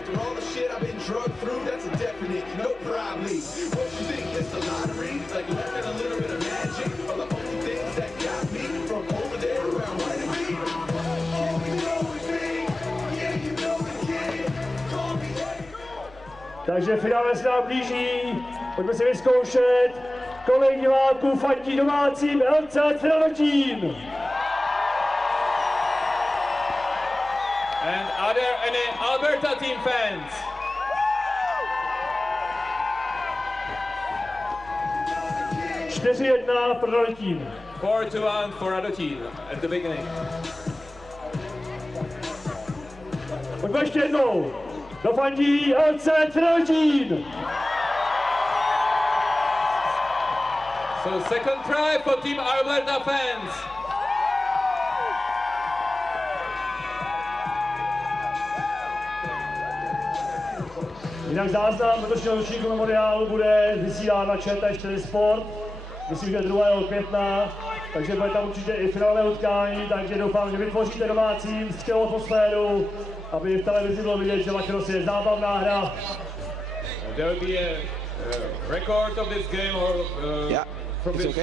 After all the shit I've been drugged through, that's a definite, no probably. What you think is the lottery? Like luck and a little bit of magic are the only things that got me from over there around right of me. Yeah, you know it's me. Yeah, you know it's kid. Call me. Takže finále se nám blíží, pojďme si vyzkoušet, kolik diváků fandí domácím LCC Radotín. And are there any Alberta team fans? Čtyři-jedna pro Radotín. 4-1 for Radotín at the beginning. Pojďme ještě jednou. Do fandí LCC Radotín. So second try for team Alberta fans. Jinak záznam letošního ročníku Memoriálu bude vysílán na ČT4 Sport, myslím, že 2. května, takže bude tam určitě i finálové utkání, takže doufám, že vytvoříte domácím skvělou atmosféru, aby v televizi bylo vidět, že lacrosse je zábavná hra. There will be a record of this game or from this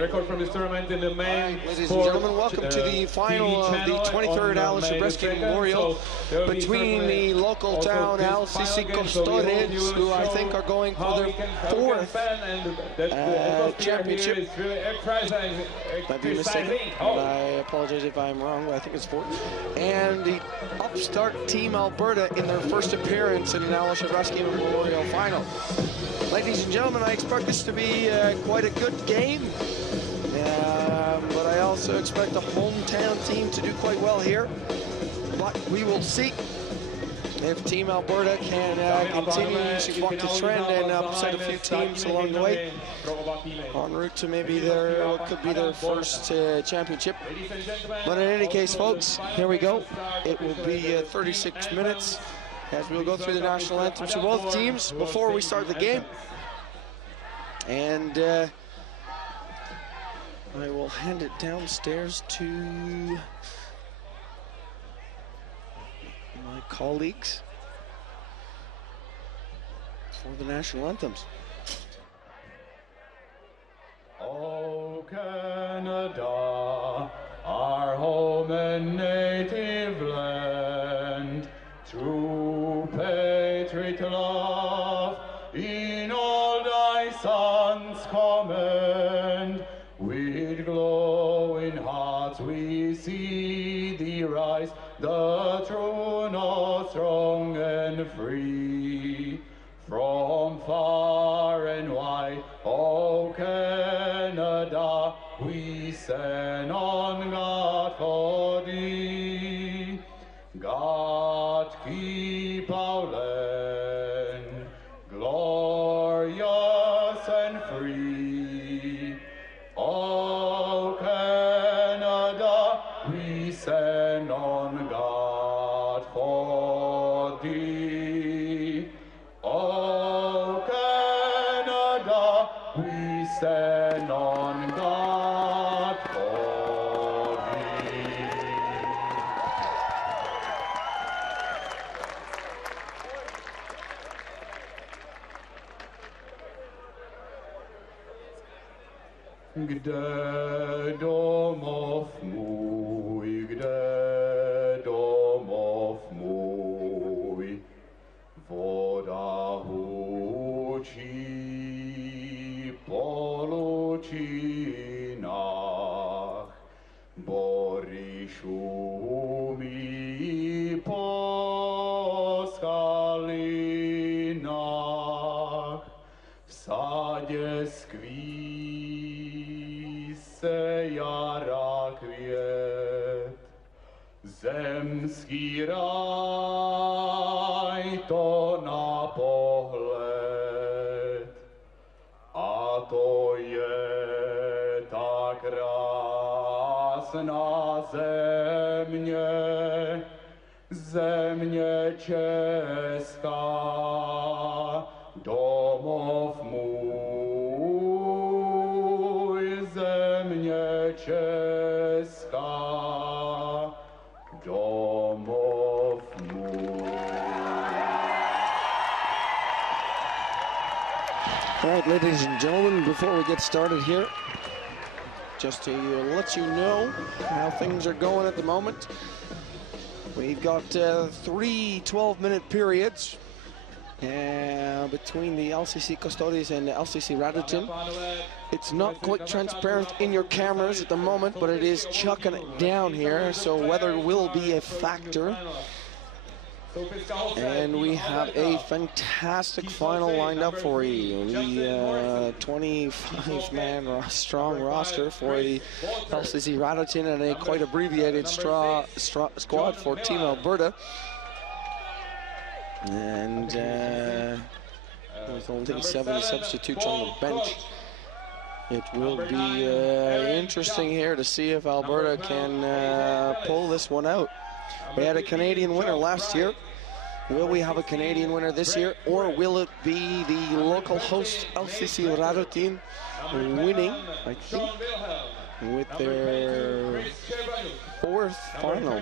record from this tournament in the main. Ladies and gentlemen, welcome to the final of the 23rd Aleše Hřebeského Memorial between the local town LCC Custodes, who I think are going for their fourth championship. Might be a mistake, but I apologize if I'm wrong, but I think it's fourth. And the upstart Team Alberta in their first appearance in an Aleše Hřebeského Memorial final. Ladies and gentlemen, I expect this to be quite a good game, but I also expect the hometown team to do quite well here. But we will see if Team Alberta can continue to buck the trend and upset a few teams along the way, en route to maybe what could be their first championship. But in any case, folks, here we go. It will be 36 minutes as we'll go through the national anthems for both teams before we start the game. And I will hand it downstairs to my colleagues for the national anthems. Oh, Canada, our home and native land, true patriot love, in all thy sons command, with glowing hearts we see thee rise, the true north strong and free. From far and wide, oh Canada, we stand on guard for thee. God keep our land glorious and free. Oh Canada, we stand on guard for thee. Oh Canada, we stand on guard for thee. Kde domov můj, kde domov můj, voda hučí po lučinách, bory šumí po skalinách, v sadě skví se jara květ, zemský ráj to na pohled. A to je ta krásná země, země česká, domov můj, země česká, domov můj. All right, ladies and gentlemen, before we get started here, just to let you know how things are going at the moment, we've got 3 12-minute periods between the LCC Custodes and the LCC Radotín. It's not quite transparent in your cameras at the moment, but it is chucking it down here, so weather will be a factor. And we have a fantastic final lined up for you. The 25-man strong roster for the LCC Radotín and a quite abbreviated squad for Team Alberta. And with only 7 substitutes on the bench, it will be interesting here to see if Alberta can pull this one out. We had a Canadian winner last year. Will we have a Canadian winner this year, or will it be the local host LCC Radotín winning, I think, with their 4th final?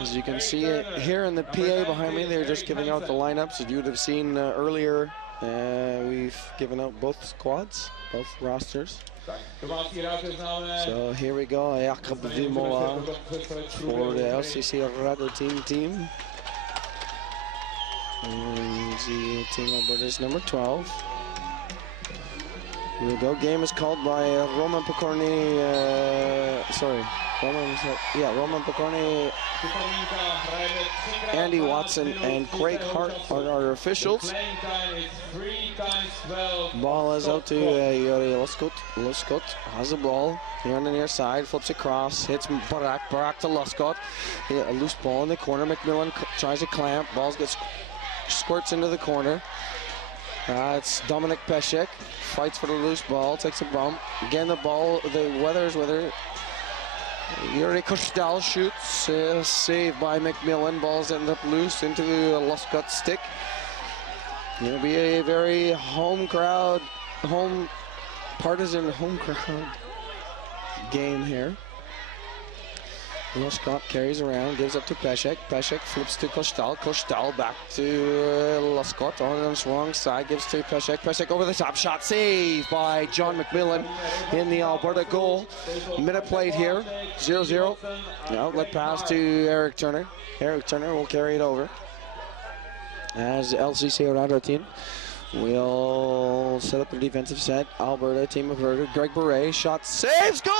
As you can see it here in the PA behind me, they're just giving out the lineups that you would have seen earlier. We've given out both squads, both rosters. So here we go, Jakob Vimola for the LCC Radotín team. And the Team Alberta is number 12. Here we go, game is called by Roman Pokorny, Roman Pokorny, Andy Watson, and Craig Hart are our officials. Ball is out to Yuri Loskot. Loskot has the ball here on the near side, flips across, hits Barak. Barak to Loskot. A loose ball in the corner. McMillan tries to clamp. Ball gets squirts into the corner. It's Dominic Peshek. Fights for the loose ball, takes a bump. Again, the ball, the weather's with her. Yuri Kostal shoots, saved by McMillan. Balls end up loose into the Loskot stick. It'll be a very partisan home crowd game here. Loskot carries around, gives up to Peshek. Peshek flips to Kostal. Kostal back to Loskot on the wrong side, gives to Peshek. Peshek over the top, shot saved by John McMillan in the Alberta goal. Minute played here, 0-0. Outlet pass to Eric Turner. Eric Turner will carry it over. As LCC Radotín will set up a defensive set. Alberta, Team Alberta, Greg Beret, shot, save, scores!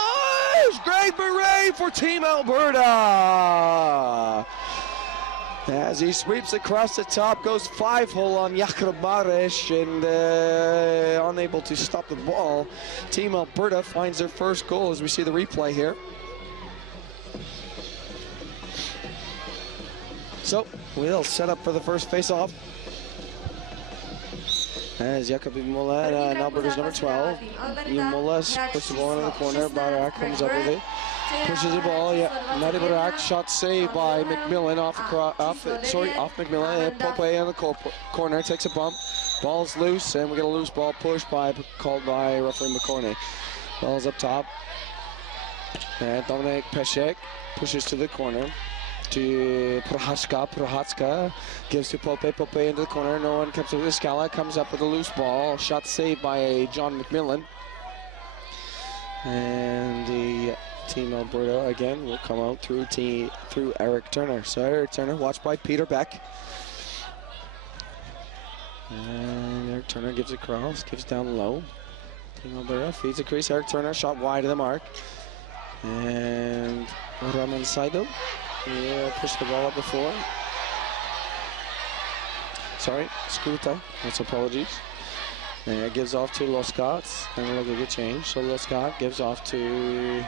Greg Beret for Team Alberta! As he sweeps across the top, goes 5-hole on Jakub Baresh and unable to stop the ball. Team Alberta finds their first goal as we see the replay here. So we'll set up for the first face-off. As Jakob Vimola and Alberta's number 12. Vimola puts the ball into the corner. Barak comes up with it. Pushes the ball. Nadi Barak, shot saved by McMillan off McMillan. Pope on the corner, takes a bump. Ball's loose, and we get a loose ball push called by referee McCorney. Ball's up top. And Dominic Peshek pushes to the corner. To Prohatska gives to Pope into the corner. No one comes up with Scala, comes up with a loose ball. Shot saved by John McMillan. And the Team Alberta again will come out through Eric Turner. So Eric Turner watched by Peter Beck. And Eric Turner gives it across, gives down low. Team Alberta feeds a crease. Eric Turner shot wide of the mark. And Roman Seidel. Yeah, pushed the ball up before. Sorry, Skuta. That's apologies. And it gives off to Loskot. And look at the change. So Loskot gives off to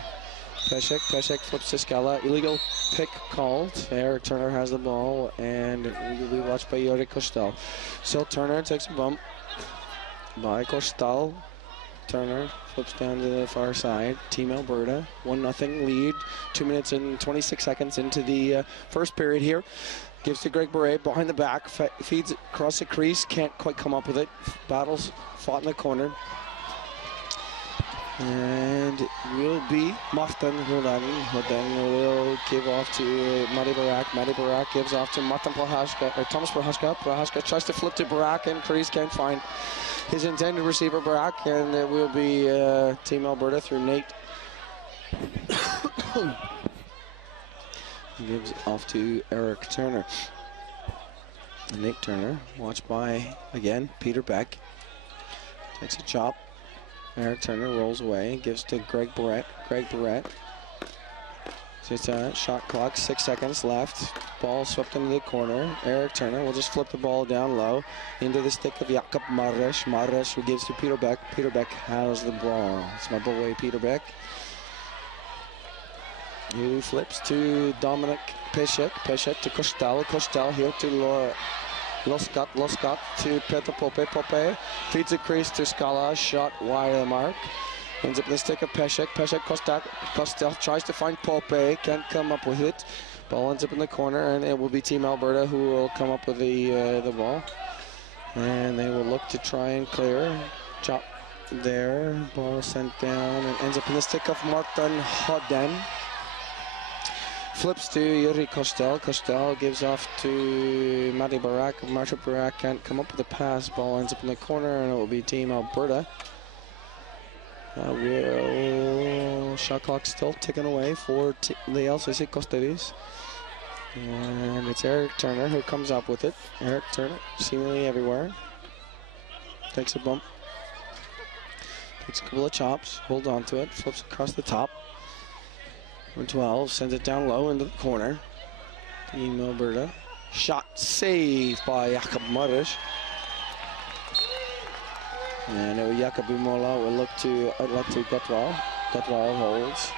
Peshek. Peshek flips to Scala. Illegal pick called. Eric Turner has the ball. And it will be watched by Yuri Kostal. So Turner takes a bump by Kostal. Turner flips down to the far side. Team Alberta, 1-0 lead. 2 minutes and 26 seconds into the first period here. Gives to Greg Beret behind the back. Feeds across the crease. Can't quite come up with it. Battles fought in the corner. And it will be Martin Hoden. Hoden will give off to Madi Barak. Madi Barak gives off to Martin Prohaska, or Thomas Prohaska. Prohaska tries to flip to Barak, and Crease can't find his intended receiver, Barak. And it will be Team Alberta through Nate. Gives off to Eric Turner. Nate Turner, watched by, again, Peter Beck. Takes a chop. Eric Turner rolls away, gives to Greg Barrett. Greg Barrett. Just a shot clock, 6 seconds left. Ball swept into the corner. Eric Turner will just flip the ball down low into the stick of Jakob Maresh. Maresh who gives to Peter Beck. Peter Beck has the ball. It's my boy Peter Beck. Who flips to Dominic Peshek. Peshek to Kostel. Kostel here to Laura. Loscott to Peter Pope. Pope feeds the crease to Scala. Shot wide of the mark. Ends up in the stick of Peshek. Peshek Kostel tries to find Pope. Can't come up with it. Ball ends up in the corner, and it will be Team Alberta who will come up with the ball. And they will look to try and clear. Chop there. Ball sent down and ends up in the stick of Martin Hoden. Flips to Yuri Kostel. Kostel gives off to Madi Barak. Martin Barak can't come up with a pass. Ball ends up in the corner, and it will be Team Alberta. Shot clock still ticking away for the LCC Custodes. And it's Eric Turner who comes up with it. Eric Turner, seemingly everywhere. Takes a bump. Takes a couple of chops. Holds on to it. Flips across the top. Number 12 sends it down low into the corner. Team Alberta. Shot saved by Jakob Marish. And Jakob Mola will look to Gutwal. Gutwal holds.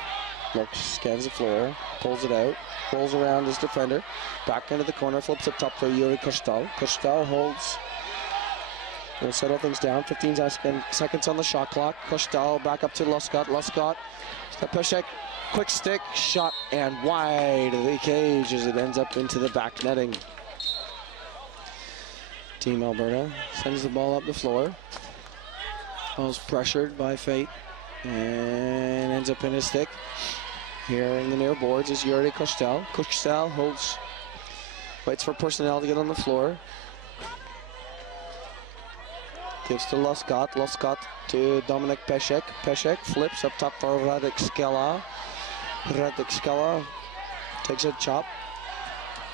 Looks, scans the floor, pulls it out, rolls around his defender. Back into the corner, flips up top for Yuri Kostel. Kostel holds. Will settle things down. 15 seconds on the shot clock. Kostel back up to Loscott. Loscott. Peshek. Quick stick, shot, and wide of the cage as it ends up into the back netting. Team Alberta sends the ball up the floor. Ball's pressured by Fate and ends up in his stick. Here in the near boards is Yuri Kostel. Kostel holds, waits for personnel to get on the floor. Gives to Loscott. Loscott to Dominic Peshek. Peshek flips up top for Radek Skela. Radek Skela takes a chop.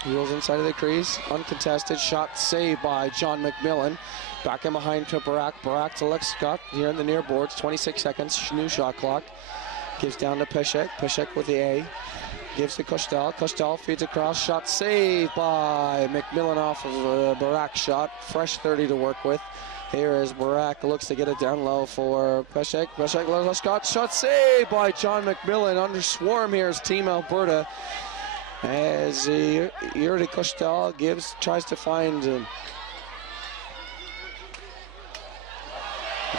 Wheels inside of the crease. Uncontested shot saved by John McMillan. Back in behind to Barak. Barak to Loscott here in the near boards. 26 seconds. New shot clock. Gives down to Peshek. Peshek with the A. Gives to Kostel. Kostel feeds across. Shot saved by McMillan off of Barak's shot. Fresh 30 to work with. Here is Barak, looks to get it down low for Peshek. Peshek, Loscott, shot saved by John McMillan. Under swarm here is Team Alberta. As Yuri Kostel tries to find a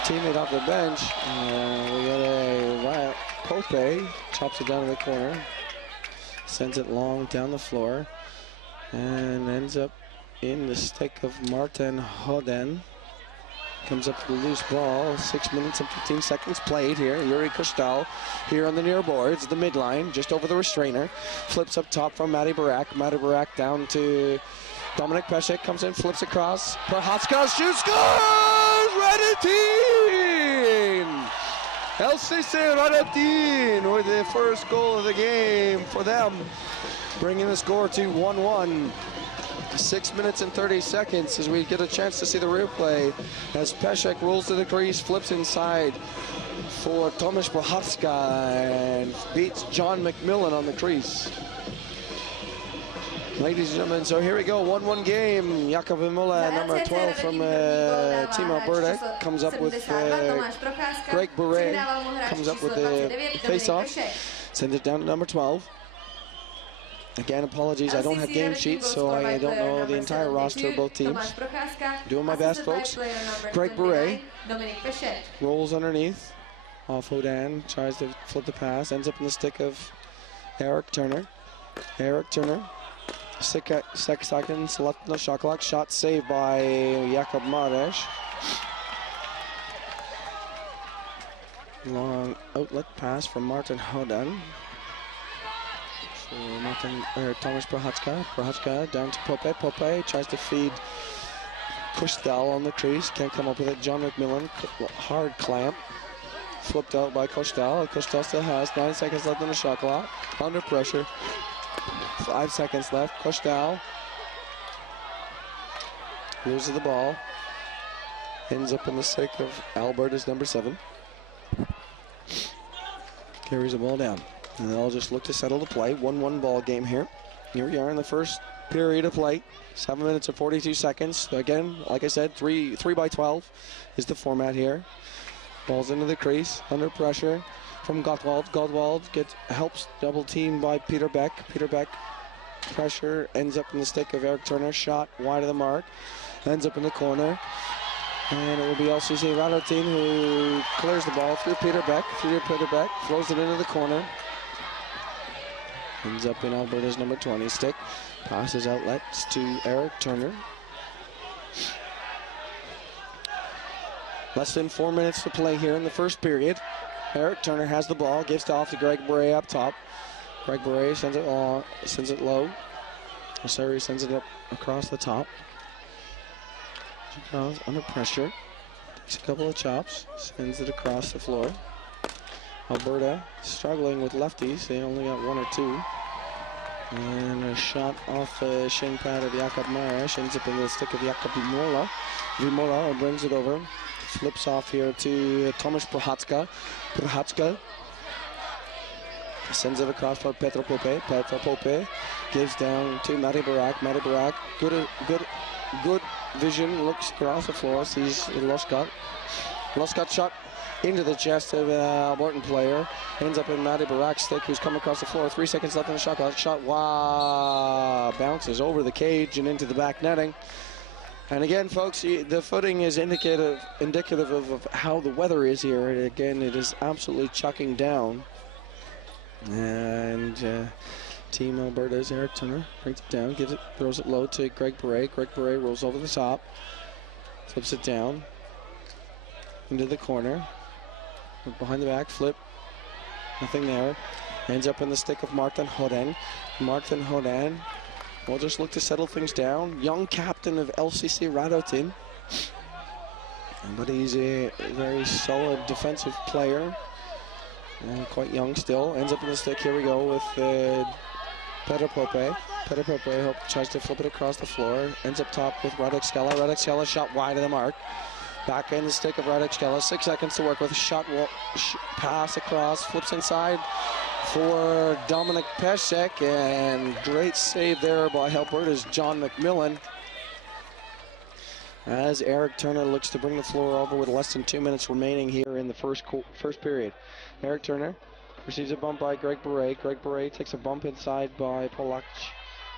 teammate off the bench. We got a Pope, chops it down to the corner. Sends it long down the floor. And ends up in the stick of Martin Hoden. Comes up with a loose ball. 6 minutes and 15 seconds played here. Yuri Kostel here on the near boards, the midline, just over the restrainer. Flips up top from Madi Barak. Madi Barak down to Dominic Peshek. Comes in, flips across. Prohaska shoots, scores! Radotín! LCC Radotín with the first goal of the game for them. Bringing the score to 1-1. 6 minutes and 30 seconds as we get a chance to see the replay as Peshek rolls to the crease, flips inside for Tomasz Prohaska and beats John McMillan on the crease. Ladies and gentlemen, so here we go, 1-1 game. Jakob Mola, number 12 from Team Alberta, comes up with Greg Barret, comes up with the face-off, sends it down to number 12. Again, apologies, I don't have game sheets, so I don't know the entire roster of both teams. Doing my best, folks. Greg Barret rolls underneath. Off Hodan, tries to flip the pass, ends up in the stick of Eric Turner. Eric Turner, 6 seconds left in the shot clock. Shot saved by Jakob Maresh. Long outlet pass from Martin Hodan. So Thomas Prohatska. Prohatska down to Pope. Pope tries to feed Custodes on the crease. Can't come up with it. John McMillan, hard clamp. Flipped out by Custodes. Custodes still has 9 seconds left on the shot clock. Under pressure. 5 seconds left. Custodes loses the ball. Ends up in the stick of Alberta's number 7. Carries the ball down. And they'll just look to settle the play. 1-1 ball game here. Here we are in the first period of play. 7 minutes and 42 seconds. Again, like I said, 3 by 12 is the format here. Ball's into the crease, under pressure from Gottwald. Gottwald helps double team by Peter Beck. Peter Beck pressure ends up in the stick of Eric Turner. Shot wide of the mark. Ends up in the corner. And it will be LCC Radotín who clears the ball through Peter Beck. Throws it into the corner. Ends up in Alberta's number 20 stick. Passes outlets to Eric Turner. Less than 4 minutes to play here in the first period. Eric Turner has the ball, gives it off to Greg Beret up top. Greg Beret sends it low. Osiri sends it up across the top. Under pressure. Takes a couple of chops. Sends it across the floor. Alberta struggling with lefties. They only got 1 or 2. And a shot off the shin pad of Jakub Maresh. Ends up in the stick of Jakub Vimola. Vimola brings it over. Flips off here to Tomasz Prohatska. Prohatska sends it across for Petro Pope. Petro Pope gives down to Matty Barak. Matty Barak, good vision, looks across the floor, sees Loskot. Loskot shot into the chest of an Albertan player. Ends up in Matty Barak's stick, who's come across the floor. 3 seconds left on the shot clock. Shot, wow, bounces over the cage and into the back netting. And again, folks, the footing is indicative of how the weather is here. And again, it is absolutely chucking down. And Team Alberta's Eric Turner brings it down, throws it low to Greg Beret. Greg Beret rolls over the top, flips it down into the corner. Behind the back, flip, nothing there. Ends up in the stick of Martin Hodan. Martin Hodan will just look to settle things down. Young captain of LCC Radotín. But he's a very solid defensive player. Quite young still. Ends up in the stick. Here we go with Petro Pope. Petro Pope tries to flip it across the floor. Ends up top with Hřebeského. Hřebeského shot wide of the mark. Back in the stick of Hřebeského. 6 seconds to work with. Shot pass across. Flips inside for Dominik Pesek, and great save there by Alberta's John McMillan. As Eric Turner looks to bring the floor over with less than 2 minutes remaining here in the first period. Eric Turner receives a bump by Greg Beret. Greg Beret takes a bump inside by Polak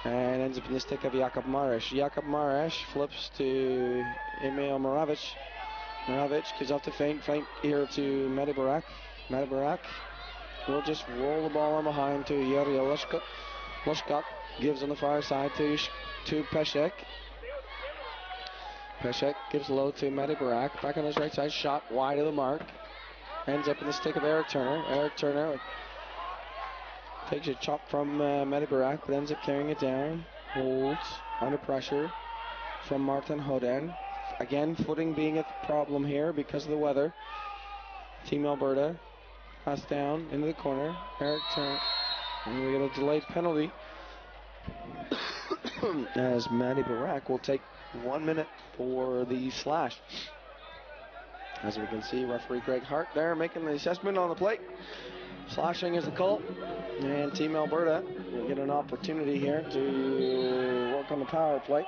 and ends up in the stick of Jakub Maresh. Jakub Maresh flips to Emil Moravic. Moravic gives off the feint here to Matty Barak. Matty Barak will just roll the ball in behind to Yuri Loskot. Loskot gives on the far side to Pesek. Pesek gives low to Matty Barak. Back on his right side, shot wide of the mark. Ends up in the stick of Eric Turner. Eric Turner takes a chop from Matty Barak, but ends up carrying it down. Holds under pressure from Martin Hodan. Again, footing being a problem here because of the weather. Team Alberta pass down into the corner. Eric Turner. And we get a delayed penalty as Matty Barak will take 1 minute for the slash. As we can see, referee Greg Hart there making the assessment on the plate. Slashing is the call. And Team Alberta will get an opportunity here to work on the power play.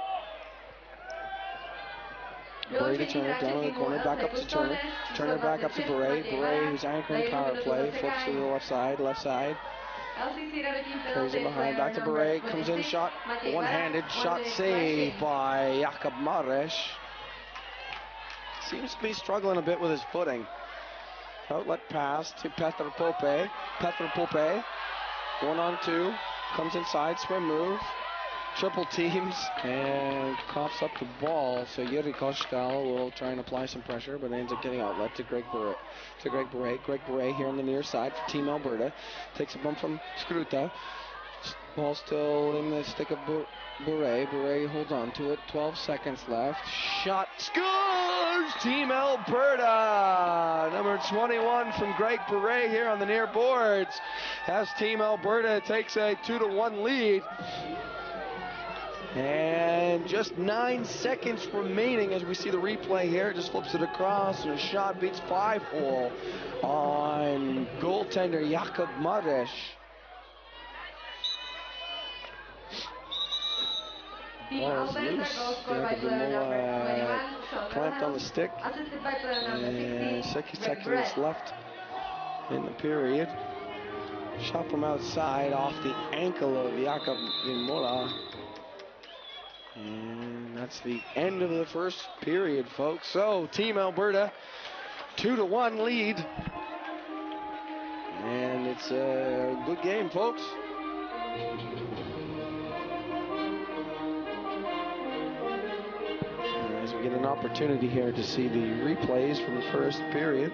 Beret to Turner, down in the corner, back up to Turner. Turner back up to Beret. Beret, who's anchoring the power play, flips to the left side. Carries it behind, back to Beret, comes in, shot, one-handed, shot saved by Jakub Maresh. Seems to be struggling a bit with his footing. Outlet pass to Petro Pope. Petro Pope, 1-on-2, comes inside, swim move. triple teams and coughs up the ball. So Yuri Koshkal will try and apply some pressure, but ends up getting outlet to Greg Beret. Greg Beret here on the near side for Team Alberta. Takes a bump from Skruta. Ball still in the stick of Beret. Beret holds on to it. 12 seconds left. Shot scores! Team Alberta! Number 21 from Greg Beret here on the near boards. As Team Alberta takes a 2-1 lead. And just 9 seconds remaining as we see the replay here. Just flips it across and a shot beats 5-hole on goaltender Jakub Mares. Ball is loose. Clamped on the stick. And 6 seconds left in the period. Shot from outside off the ankle of Jakub Vimola. And that's the end of the first period, folks. So, Team Alberta, 2-1 lead. And it's a good game, folks. As we get an opportunity here to see the replays from the first period.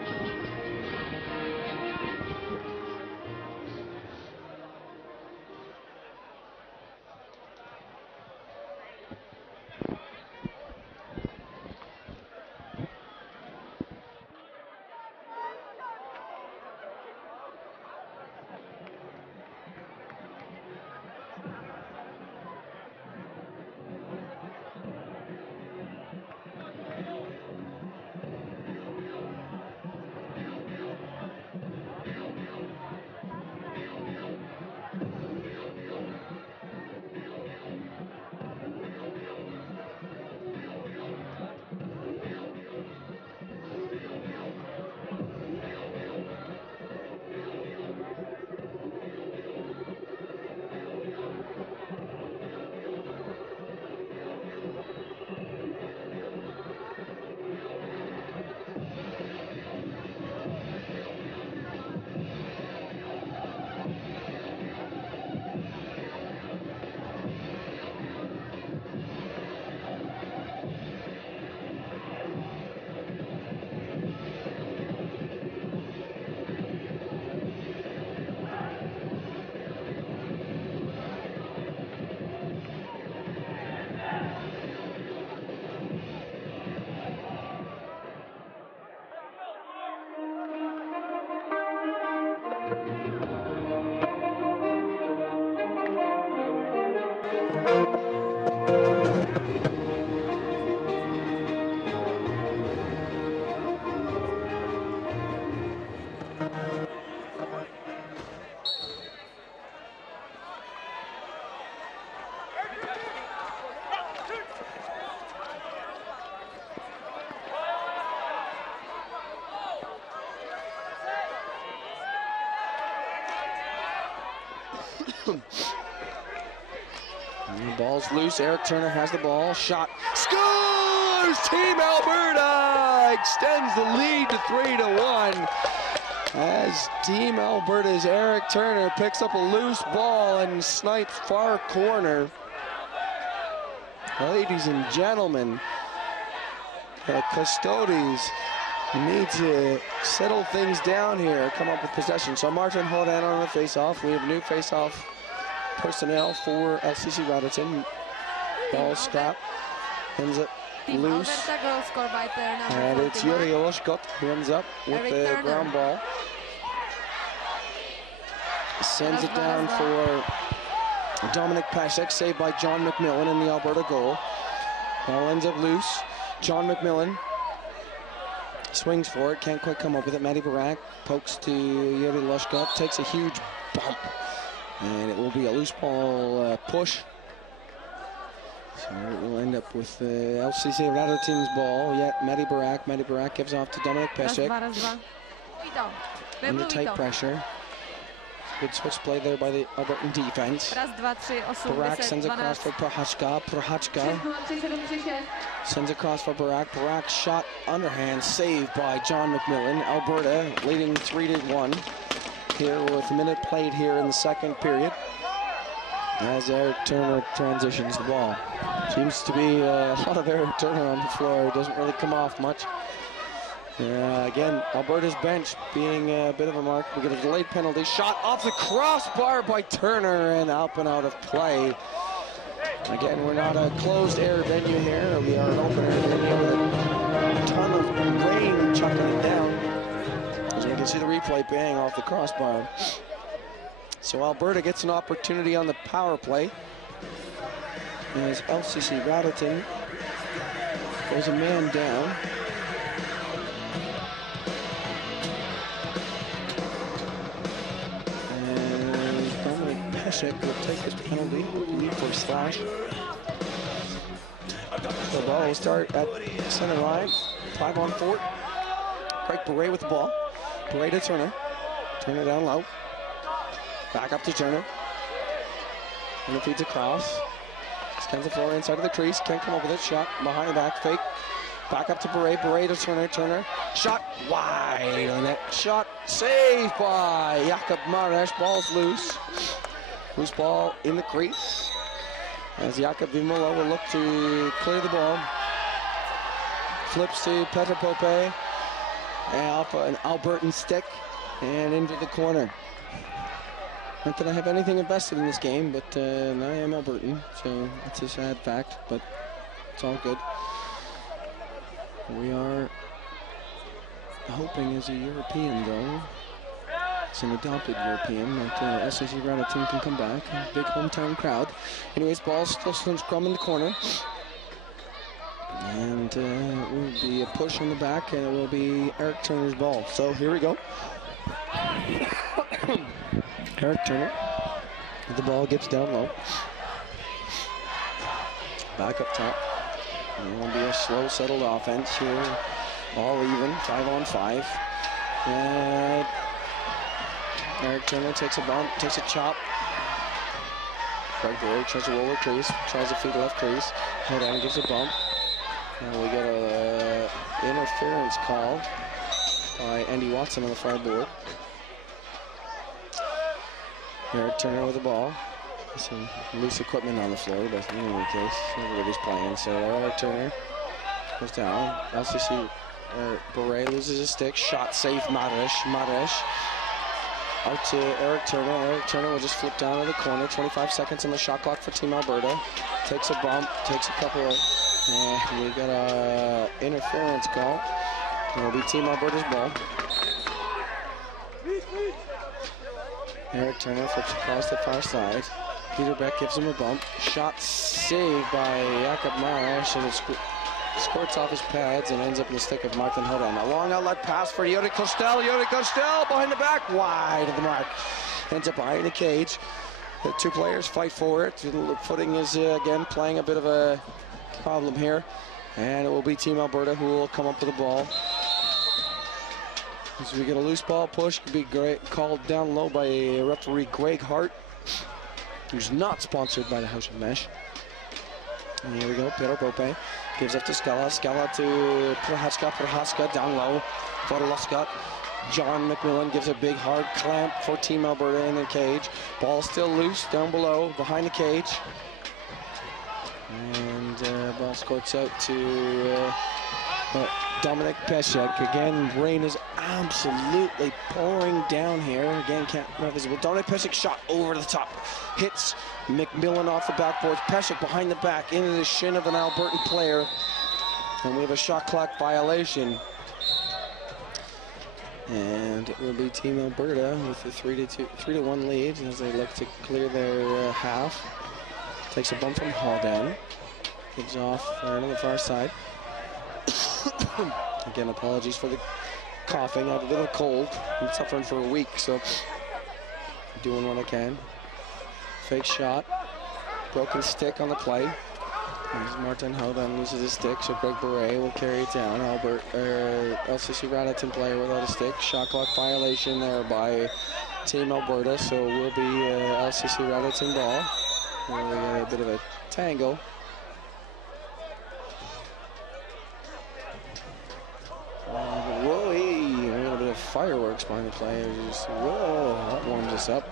And the ball's loose. Eric Turner has the ball. Shot. Scores! Team Alberta extends the lead to 3-1. As Team Alberta's Eric Turner picks up a loose ball and snipes far corner. Ladies and gentlemen, Custodes need to settle things down here, come up with possession. So Martin Hodan on the face-off. We have new face-off personnel for LCC Radotín. Ball scrap, ends up loose. And it's Yuri Oloshkot who ends up with the ground ball. Sends it down for Dominic Pasek, saved by John McMillan in the Alberta goal. Ball ends up loose. John McMillan swings for it, can't quite come up with it. Matty Barak pokes to Yuri Oloshkot, takes a huge bump. And it will be a loose ball push. So it will end up with LCC Radotín's ball. Yet Matty Barak gives off to Dominic Pasek. Under tight pressure. Good switch play there by the Albertan defense. Barak sends across for Prohachka. Sends across for Barak. Barak shot underhand, saved by John McMillan. Alberta leading 3-1 here with a minute played here in the second period. as Eric Turner transitions the ball. Seems to be a lot of Eric Turner on the floor. Doesn't really come off much. Again, Alberta's bench being a bit of a mark. We get a delayed penalty. Shot off the crossbar by Turner and up and out of play. Again, we're not a closed air venue here. We are an open air venue with a ton of rain chucking down. As we can see the replay bang off the crossbar. So Alberta gets an opportunity on the power play. As LCC Radotín goes a man down. Will take this penalty, lead for a slash. The ball will start at center line, 5-on-4. Craig Beret with the ball. Beret to Turner. Turner down low. Back up to Turner. Turner feeds across. Scans the floor inside of the crease. Can't come up with it. Shot behind the back. Fake. Back up to Beret. Beret to Turner. Turner. Shot wide on that. Shot saved by Jakub Mares. Ball's loose. Loose ball in the crease. As Jakub Vimola will look to clear the ball. Flips to Petr Pope. Off an Albertan stick and into the corner. Not that I have anything invested in this game, but I am Albertan, so it's a sad fact, but it's all good. We are hoping as a European, though. It's an adopted European that LCC Radotín can come back. Big hometown crowd. Anyways, ball still scrum in the corner. And it will be a push on the back, and it will be Eric Turner's ball. So here we go. Eric Turner. The ball gets down low. Back up top. It will be a slow, settled offense here. All even, 5-on-5. And Eric Turner takes a bump, takes a chop. Craig Beret tries to roll the crease, tries to feed left crease. Hold on, gives a bump. And we get a interference call by Andy Watson on the far board. Eric Turner with the ball. Some loose equipment on the floor, but in any case, everybody's playing. So Eric Turner goes down. LCC Beret loses his stick. Shot safe, Mares. Out to Eric Turner. Eric Turner will just flip down to the corner. 25 seconds on the shot clock for Team Alberta. Takes a bump, takes a couple of... And we got a interference call. It'll be Team Alberta's ball. Eric Turner flips across the far side. Peter Beck gives him a bump. Shot saved by Jakub Mares, and it squirts off his pads and ends up in the stick of Martin Hodan. A long outlet pass for Yuri Kostel. Yuri Kostel behind the back, wide of the mark. Ends up behind the cage. The two players fight for it. The footing is again playing a bit of a problem here. And it will be Team Alberta who will come up with the ball. As we get a loose ball push, could be called down low by referee Greg Hart, who's not sponsored by the House of Mesh. And here we go, Petr Pope gives up to Skala. Skala to Prohaska down low. Vodoloscott. John McMillan gives a big hard clamp for Team Alberta in the cage. Ball still loose down below, behind the cage. And ball squirts out to Dominic Pesek. Again, rain is absolutely pouring down here. Again, not visible. Dominic Pesek shot over the top. Hits McMillan off the backboard. Pesek behind the back into the shin of an Albertan player. And we have a shot clock violation. And it will be Team Alberta with a 3-1 lead as they look to clear their half. Takes a bump from Haldan. Gives off on the far side. Again, apologies for the coughing. I have a little cold. I'm suffering for a week, so doing what I can. Fake shot. Broken stick on the play. As Martin Haldan loses his stick, so Craig Beret will carry it down. LCC Radotín player without a stick. Shot clock violation there by Team Alberta, so will be LCC Radotín ball. And we got a bit of a tangle. Whoa, hey, a little bit of fireworks behind the play. Whoa, that warms us up.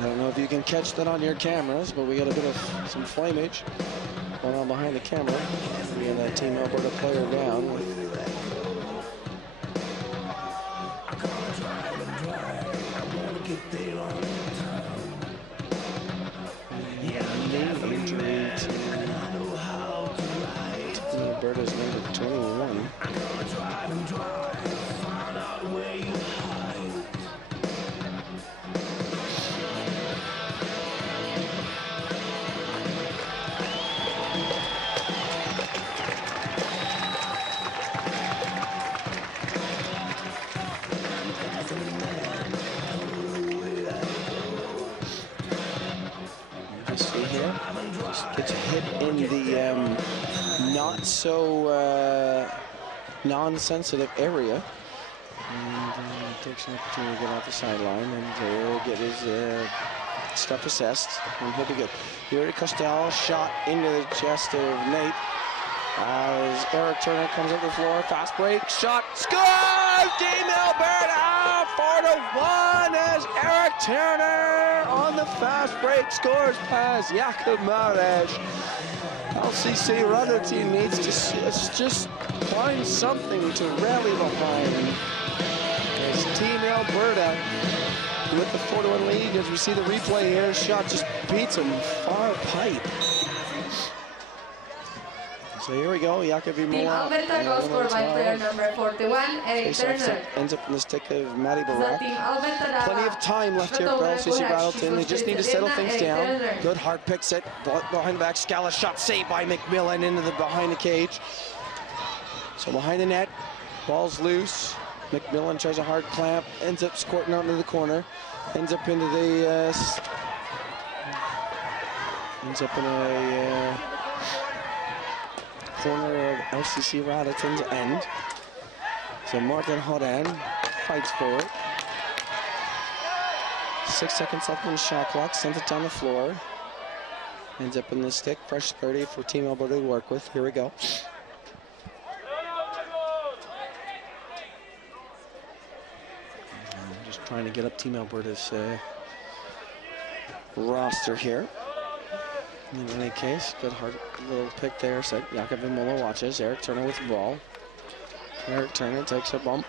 I don't know if you can catch that on your cameras, but we got a bit of some flamage going on behind the camera. We got a Team Alberta player down. Alberta's number 21. You see here, just gets hit in the not so non-sensitive area, and takes an opportunity to get off the sideline and get his stuff assessed, and he'll be good. Here to Custodes, shot into the chest of Nate as Eric Turner comes up the floor, fast break, shot, scores! Team Alberta 4-1 as Eric Turner on the fast break scores past Jakub Mares. LCC Radotín needs to just find something to rally behind. As Team Alberta with the 4-1 lead, as we see the replay here, shot just beats him far pipe. So here we go, Jakub Team Alberta goes for by player number 41, Eric Turner. Ends up in the stick of Matty Barak. Plenty of time left here for LCC Radotín. They just need to settle things down. Good hard picks it, behind the back, Scala shot saved by McMillan into the behind the cage. So behind the net, ball's loose. McMillan tries a hard clamp, ends up squirting out into the corner, ends up into the corner of LCC Radotín's end. So Martin Horan fights for it. 6 seconds left on the shot clock, sends it down the floor. Ends up in the stick, fresh 30 for Team Alberta to work with. Here we go. Just trying to get up Team Alberta's roster here. In any case, good hard little pick there. So Jakub Vimola watches. Eric Turner with the ball. Eric Turner takes a bump.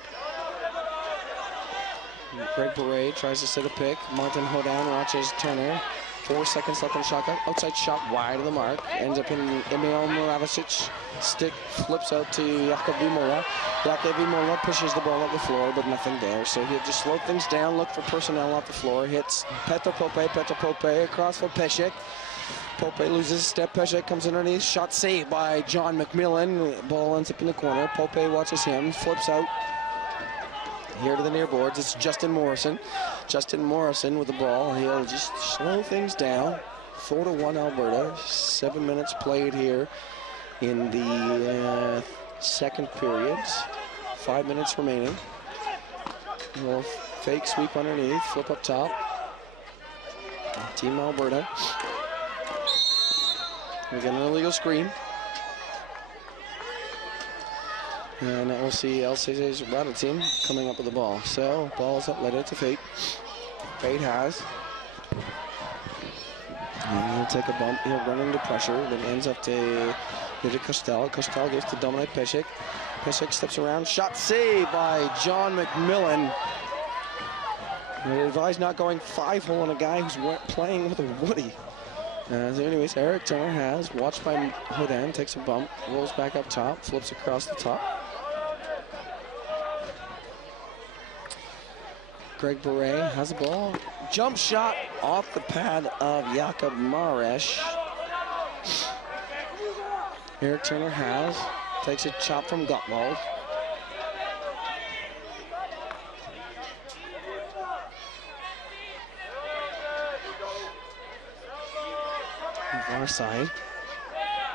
Greg Beret tries to set a pick. Martin Hodan watches Turner. 4 seconds left on the shot clock. Outside shot wide of the mark. Ends up in Emil Moravicic. Stick flips out to Jakub Vimola. Jakub Vimola pushes the ball up the floor, but nothing there. So he'll just slow things down, look for personnel off the floor. Hits Petr Pope across for Pešek. Pope loses a step. Pešek comes underneath. Shot saved by John McMillan. Ball ends up in the corner. Pope watches him. Flips out. Here to the near boards. It's Justin Morrison. Justin Morrison with the ball. He'll just slow things down. 4-1 Alberta. 7 minutes played here in the second periods. 5 minutes remaining. A little fake sweep underneath. Flip up top. Team Alberta. We get an illegal screen. And we'll see LCC's Radotín coming up with the ball. So, ball's up, let it to Fate. Fate has. And he'll take a bump, he'll run into pressure, then ends up to Custodes. Custodes gives to Dominic Pešek. Pešek steps around, shot saved by John McMillan. They advise not going 5-hole on a guy who's playing with a woody. So anyways, Eric Turner has, watched by Hodan, takes a bump, rolls back up top, flips across the top. Greg Beret has the ball. Jump shot off the pad of Jakub Mares. Eric Turner has, takes a chop from Gottwald. Far side,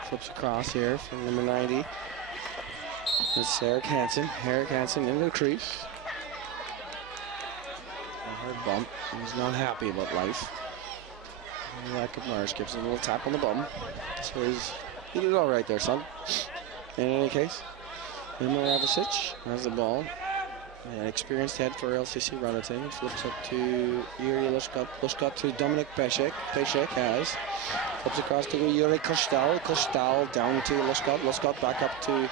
flips across here from number 90. It's Eric Hansen. Eric Hansen into the crease. A hard bump. He's not happy about life. Jakub Mares gives him a little tap on the bum. So he did all right there, son. In any case, Moravicic has the ball. An experienced head for LCC Radotín. Flips up to Yuri Lushkot. Lushkot to Dominik Pešek. Pešek has. Flips across to Yuri Kostal. Kostal down to Lushkot. Lushkot back up to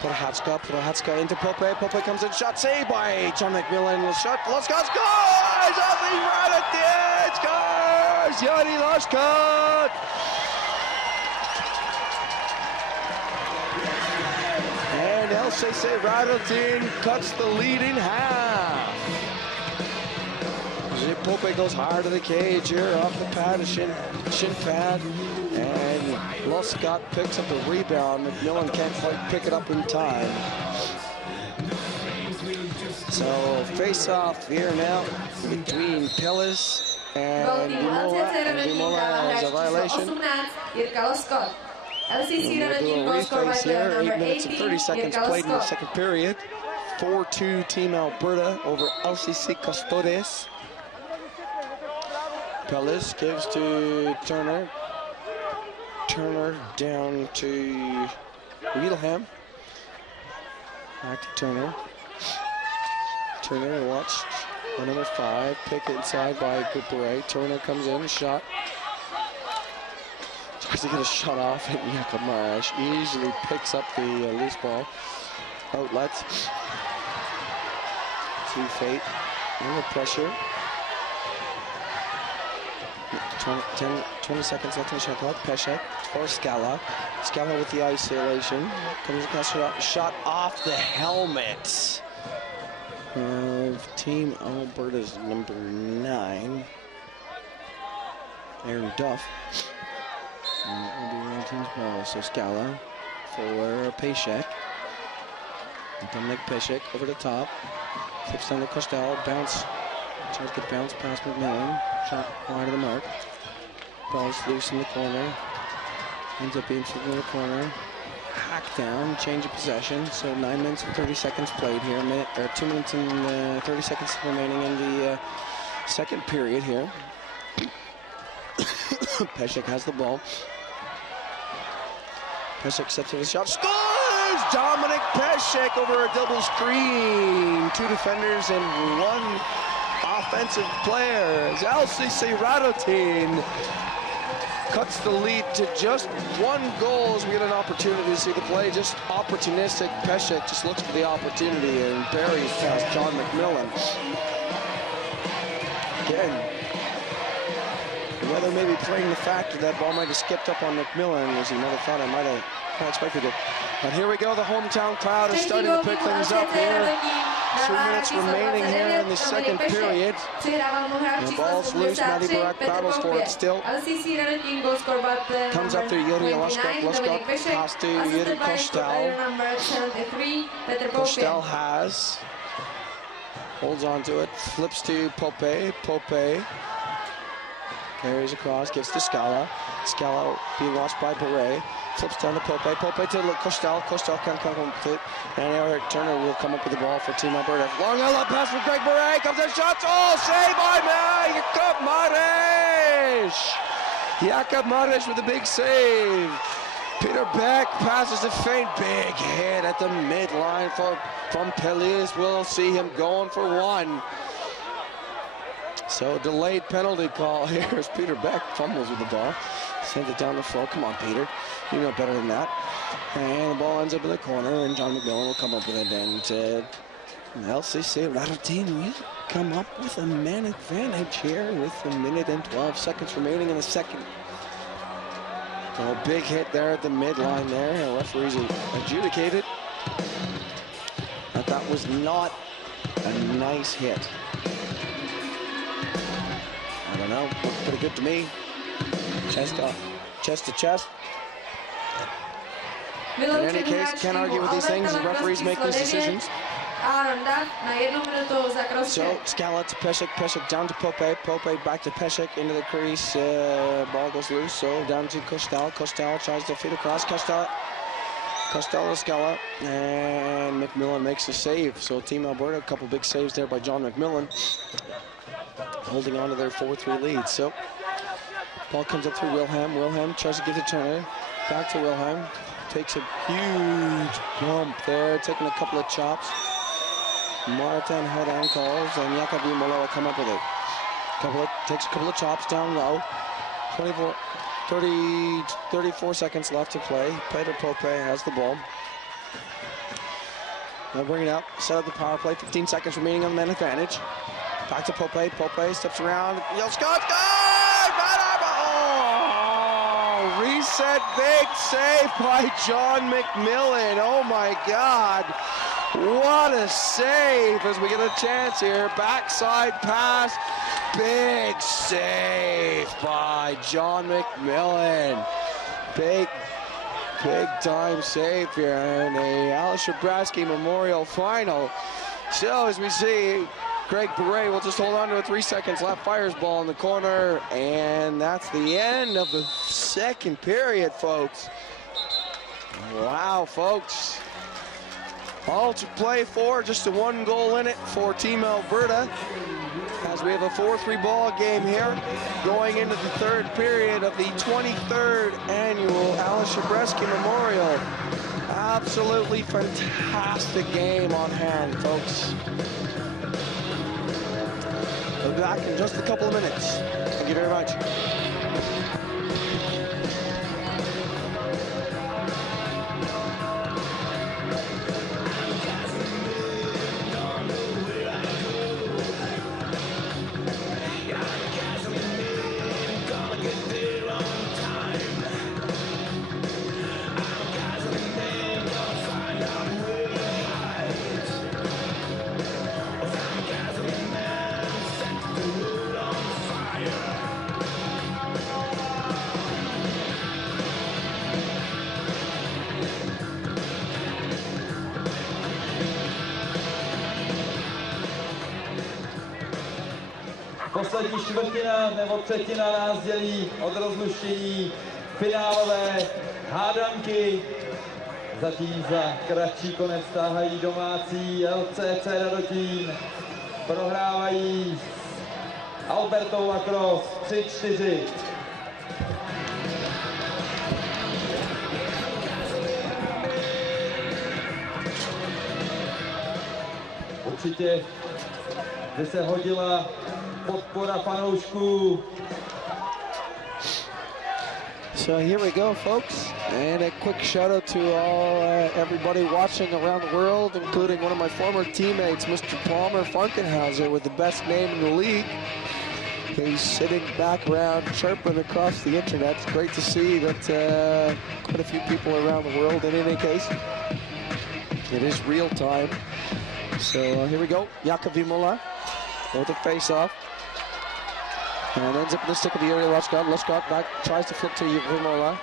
Prohatska. Prohatska into Pope. Pope comes in. Shot saved by John McMillan. Shot. Lushkot scores! LCC Radotín scores! Yuri Lushkot! And LCC Radotín cuts the lead in half. Pope goes hard to the cage here off the pad, a shin pad, and Lushkot picks up a rebound. McMillan can't quite pick it up in time. So face-off here now between Pellis and Vimola, and Vimola has a violation. LCC Radotín goal scored by player number 8 minutes and 30 seconds played in the second period. 4-2 Team Alberta over LCC Custodes. Pellis gives to Turner. Turner down to Wiedelham. Back to Turner. Turner watched by number 5. Picked inside by Gouperay. Turner comes in, shot. Tries to get a shot off, and Jakob Marash easily picks up the loose ball. Outlets. To Fate. Under pressure. 20 seconds left in the shot clock. Pešek for Scala. Scala with the isolation. Comes across the shot off the helmet of Team Alberta's number 9, Aaron Duff. And that will be 19's ball. So Scala for Pešek. Dominik Pešek over the top. Flips down to Kostal. Bounce. Tries to get bounce past McMillan. Shot wide of the mark. Ball's loose in the corner. Ends up being in the corner. Hack down. Change of possession. So 9 minutes and 30 seconds played here. 2 minutes and 30 seconds remaining in the second period here. Pešek has the ball. Pešek steps to the shot. Scores! Dominik Pešek over a double screen. 2 defenders and 1 offensive player. As LCC Radotín cuts the lead to just 1 goal as we get an opportunity to see the play. Just opportunistic. Pešek just looks for the opportunity and buries past John McMillan. Again, the weather may be playing the factor that ball might have skipped up on McMillan as he might have thought I might have expected it. But here we go, the hometown crowd is starting to pick things up here. 2 minutes remaining here in the second period. The ball's loose, Matty Barak battles for it still. Comes up to Yuri Lushkot. Lushkot pass to Yuri Kostal. Kostal has. Holds on to it, flips to Pope. Pope carries across, gives to Scala. Scala being watched by Beret. Flips down to Pope. Pope to Kostal. Kostal can't come complete. And Eric Turner will come up with the ball for Team Alberta. Long outlet pass for Greg Beret. Comes in shots. Oh, saved by Jakob Marish. Jakob Marish with a big save. Peter Beck passes the feint. Big hit at the midline from Pellis. We'll see him going for 1. So delayed penalty call here as Peter Beck fumbles with the ball. Sends it down the floor. Come on, Peter. You know better than that. And the ball ends up in the corner, and John McMillan will come up with it. And LCC Radotín will come up with a man advantage here with 1 minute and 12 seconds remaining in the second. So a big hit there at the midline there. The referees adjudicated. But that was not a nice hit. I don't know. Looked pretty good to me. Chest to chest. In any case, can't argue with these things. The referees make these decisions. So Scala to Pešek. Pešek down to Pope. Pope back to Pešek into the crease. Ball goes loose. So down to Kostal. Kostal tries to feed across. Kostal to Scala. And McMillan makes the save. So Team Alberta, a couple big saves there by John McMillan, holding on to their 4-3 lead. So ball comes up through Wilhelm. Wilhelm tries to get to Turner. Back to Wilhelm. Takes a huge bump there, taking a couple of chops. Martin Hodan calls, and Yakavi Molo will come up with it. Takes a couple of chops down low. 34 seconds left to play. Pedro Pope has the ball. They'll bring it up, set up the power play. 15 seconds remaining on the man advantage. Back to Pope. Pope steps around. Yell, Scott! Oh, reset, big save by John McMillan. Oh my God. What a save as we get a chance here. Backside pass. Big save by John McMillan. Big time save here in the Hřebeského Memorial final. So as we see, Greg Beret will just hold on to it. 3 seconds left, fires ball in the corner, and that's the end of the second period, folks. Wow, folks. All to play for, just a 1 goal in it for Team Alberta. As we have a 4-3 ball game here, going into the third period of the 23rd annual Aleše Hřebeského Memorial. Absolutely fantastic game on hand, folks. We'll be back in just a couple of minutes. Thank you very much. Poslední čtvrtina nebo třetina nás dělí od rozluštění finálové hádanky. Zatím za kratší konec táhají domácí LCC Radotín. Prohrávají s Albertou Lacrosse 3-4. Určitě by se hodila podpora fanoušků. So here we go, folks, and a quick shout out to all everybody watching around the world, including one of my former teammates, Mr. Palmer Funkenhauser, with the best name in the league. He's sitting back around chirping across the internet. It's great to see that quite a few people around the world. In any case, it is real time. So here we go, Yakavi Mola with a face-off. And ends up in the stick of the area. Lushkot back, tries to flip to Vimola.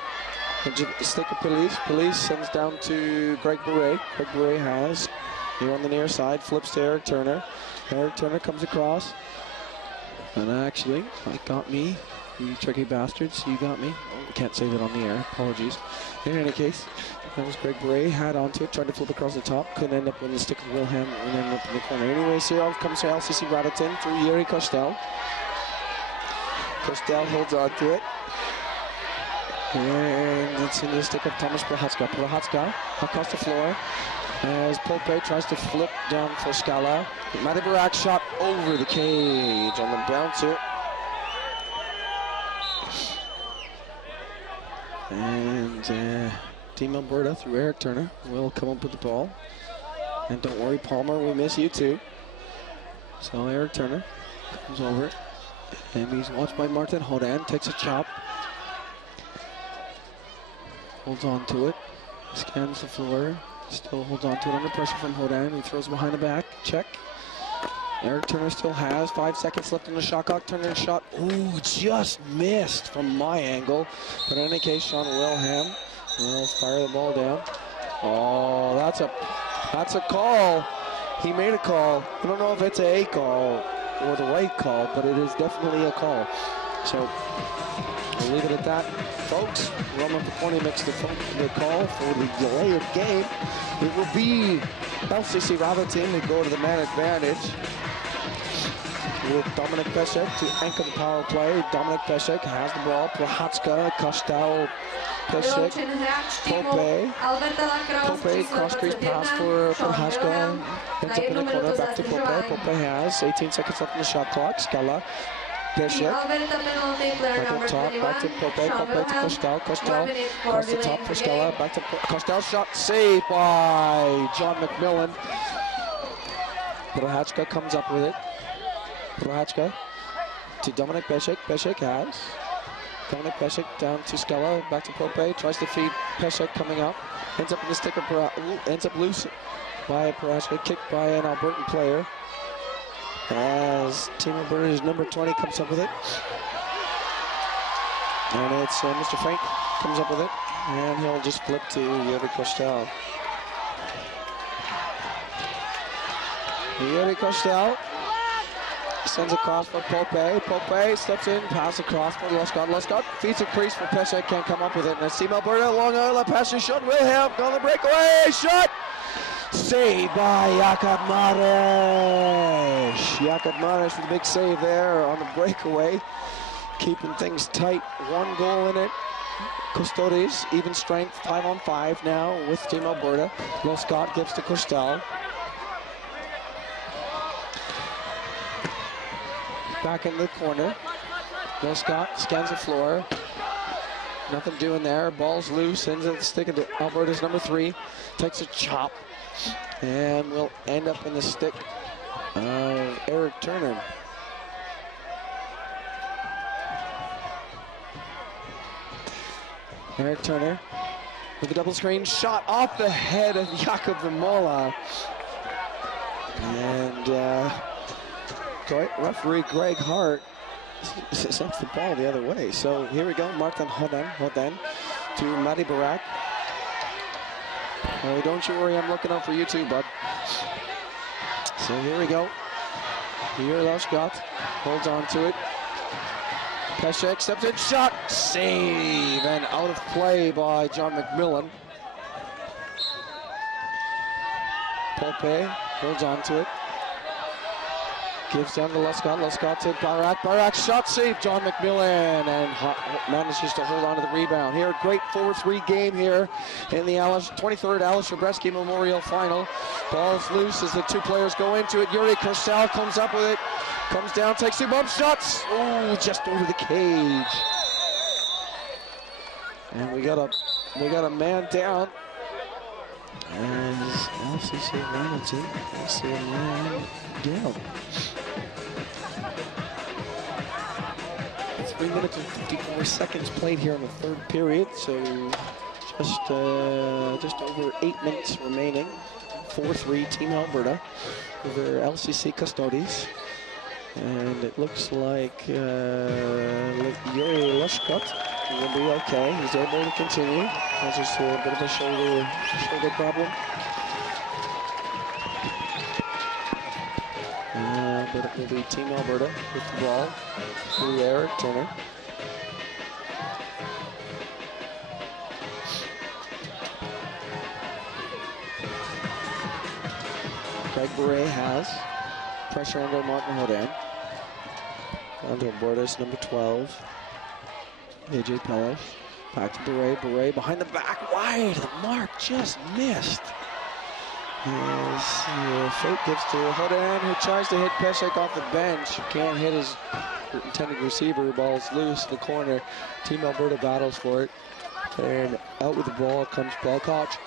And stick of Police. Police sends down to Greg Beret. Greg Beret has here on the near side, flips to Eric Turner. Eric Turner comes across. And actually, it got me, you tricky bastards. You got me. I can't say that on the air. Apologies. In any case, that was Greg Beret. Had onto it, tried to flip across the top. Couldn't end up with the stick of Wilhelm and then up in the corner. Anyways, here comes LCC Radotín through Yuri Kostel. Kostel holds on to it. And it's in the stick of Thomas Prohatska. Prohatska across the floor as Pope tries to flip down for Scala. Madibarak shot over the cage on the bouncer. And Team Alberta through Eric Turner will come up with the ball. And don't worry, Palmer, we miss you too. So Eric Turner comes over it. And he's watched by Martin Hodan, takes a chop. Holds on to it, scans the floor, still holds on to it under pressure from Hodan. He throws behind the back, check. Eric Turner still has 5 seconds left on the shot clock. Turner shot, ooh, just missed from my angle. But in any case, Sean Wilhelm will fire the ball down. Oh, that's a call. He made a call. I don't know if it's a call or the right call, but it is definitely a call. So we'll leave it at that, folks. Roman Piconi makes the call for the delay of game. It will be LCC Radotín to go to the man advantage with Dominic Pesek to anchor the power play. Dominic Pesek has the ball. Prohatska, Kostel Pešek, Pope. Pope, cross crease pass for Prohaska. Ends up in the corner, back to Pope. Pope has 18 seconds left in the shot clock. Skala, Pešek. Back up top, back to Pope. Pope to Costel. Costel across the top for Skala. Back to Costel. Shot saved by John McMillan. Prohaska comes up with it. Prohaska to Dominic Pešek. Pešek has. Dominic Pešek down to Skala, back to Pope, tries to feed Pešek coming up, ends up in the stick of ends up loose by Prohaska, kicked by an Albertan player. As Team Alberta's number 20 comes up with it. And it's Mr. Frank comes up with it, and he'll just flip to Yuri Costel. Yuri Costel sends across for Pope. Pope steps in, pass across for Lescott. Lescott feeds a crease for Pešek, can't come up with it. And it's Team Alberta, long island pass to shot. Wilhelm on the breakaway, shot! Saved by Jakob Marish. Jakob Marish with a big save there on the breakaway. Keeping things tight, 1 goal in it. Custodes, even strength, 5-on-5 now with Team Alberta. Lescott gives to Costel. Back in the corner. Lescott scans the floor. Nothing doing there. Ball's loose. Ends up sticking to Alberta's number 3. Takes a chop. And will end up in the stick of Eric Turner. Eric Turner with a double screen shot off the head of Jakob Vimola. And referee Greg Hart sets the ball the other way. So here we go, Martin Hoden to Madi Barak. Oh, don't you worry, I'm looking out for you too, bud. So here we go. Here Lescott holds on to it. Pešek steps in, shot, save, and out of play by John McMillan. Pope holds on to it. Gives down to Lescott. Lescott to Barak. Barak shot save. John McMillan and manages to hold on to the rebound. Here, great 4-3 game here in the 23rd Hřebeského Memorial final. Ball's loose as the 2 players go into it. Yuri Costel comes up with it. Comes down, takes 2 bump shots. Oh, just over the cage. And we got a man down. As LCC Radotín, we see a man down. 3 minutes and 54 seconds played here in the 3rd period, so just over 8 minutes remaining. 4-3 Team Alberta over LCC Custodes. And it looks like Yuri Lescott will be okay. He's able to continue. Has just a bit of a shoulder problem. But it will be Team Alberta with the ball through Eric Turner. Craig Beret has pressure under Martin Hoden. Onto Alberta's number 12. AJ Pellish. Back to Beret. Beret behind the back, wide. The mark just missed. As fate gives to Hoden, who tries to hit Pešek off the bench. Can't hit his intended receiver. Ball's loose in the corner. Team Alberta battles for it. And out with the ball comes Paul Koch.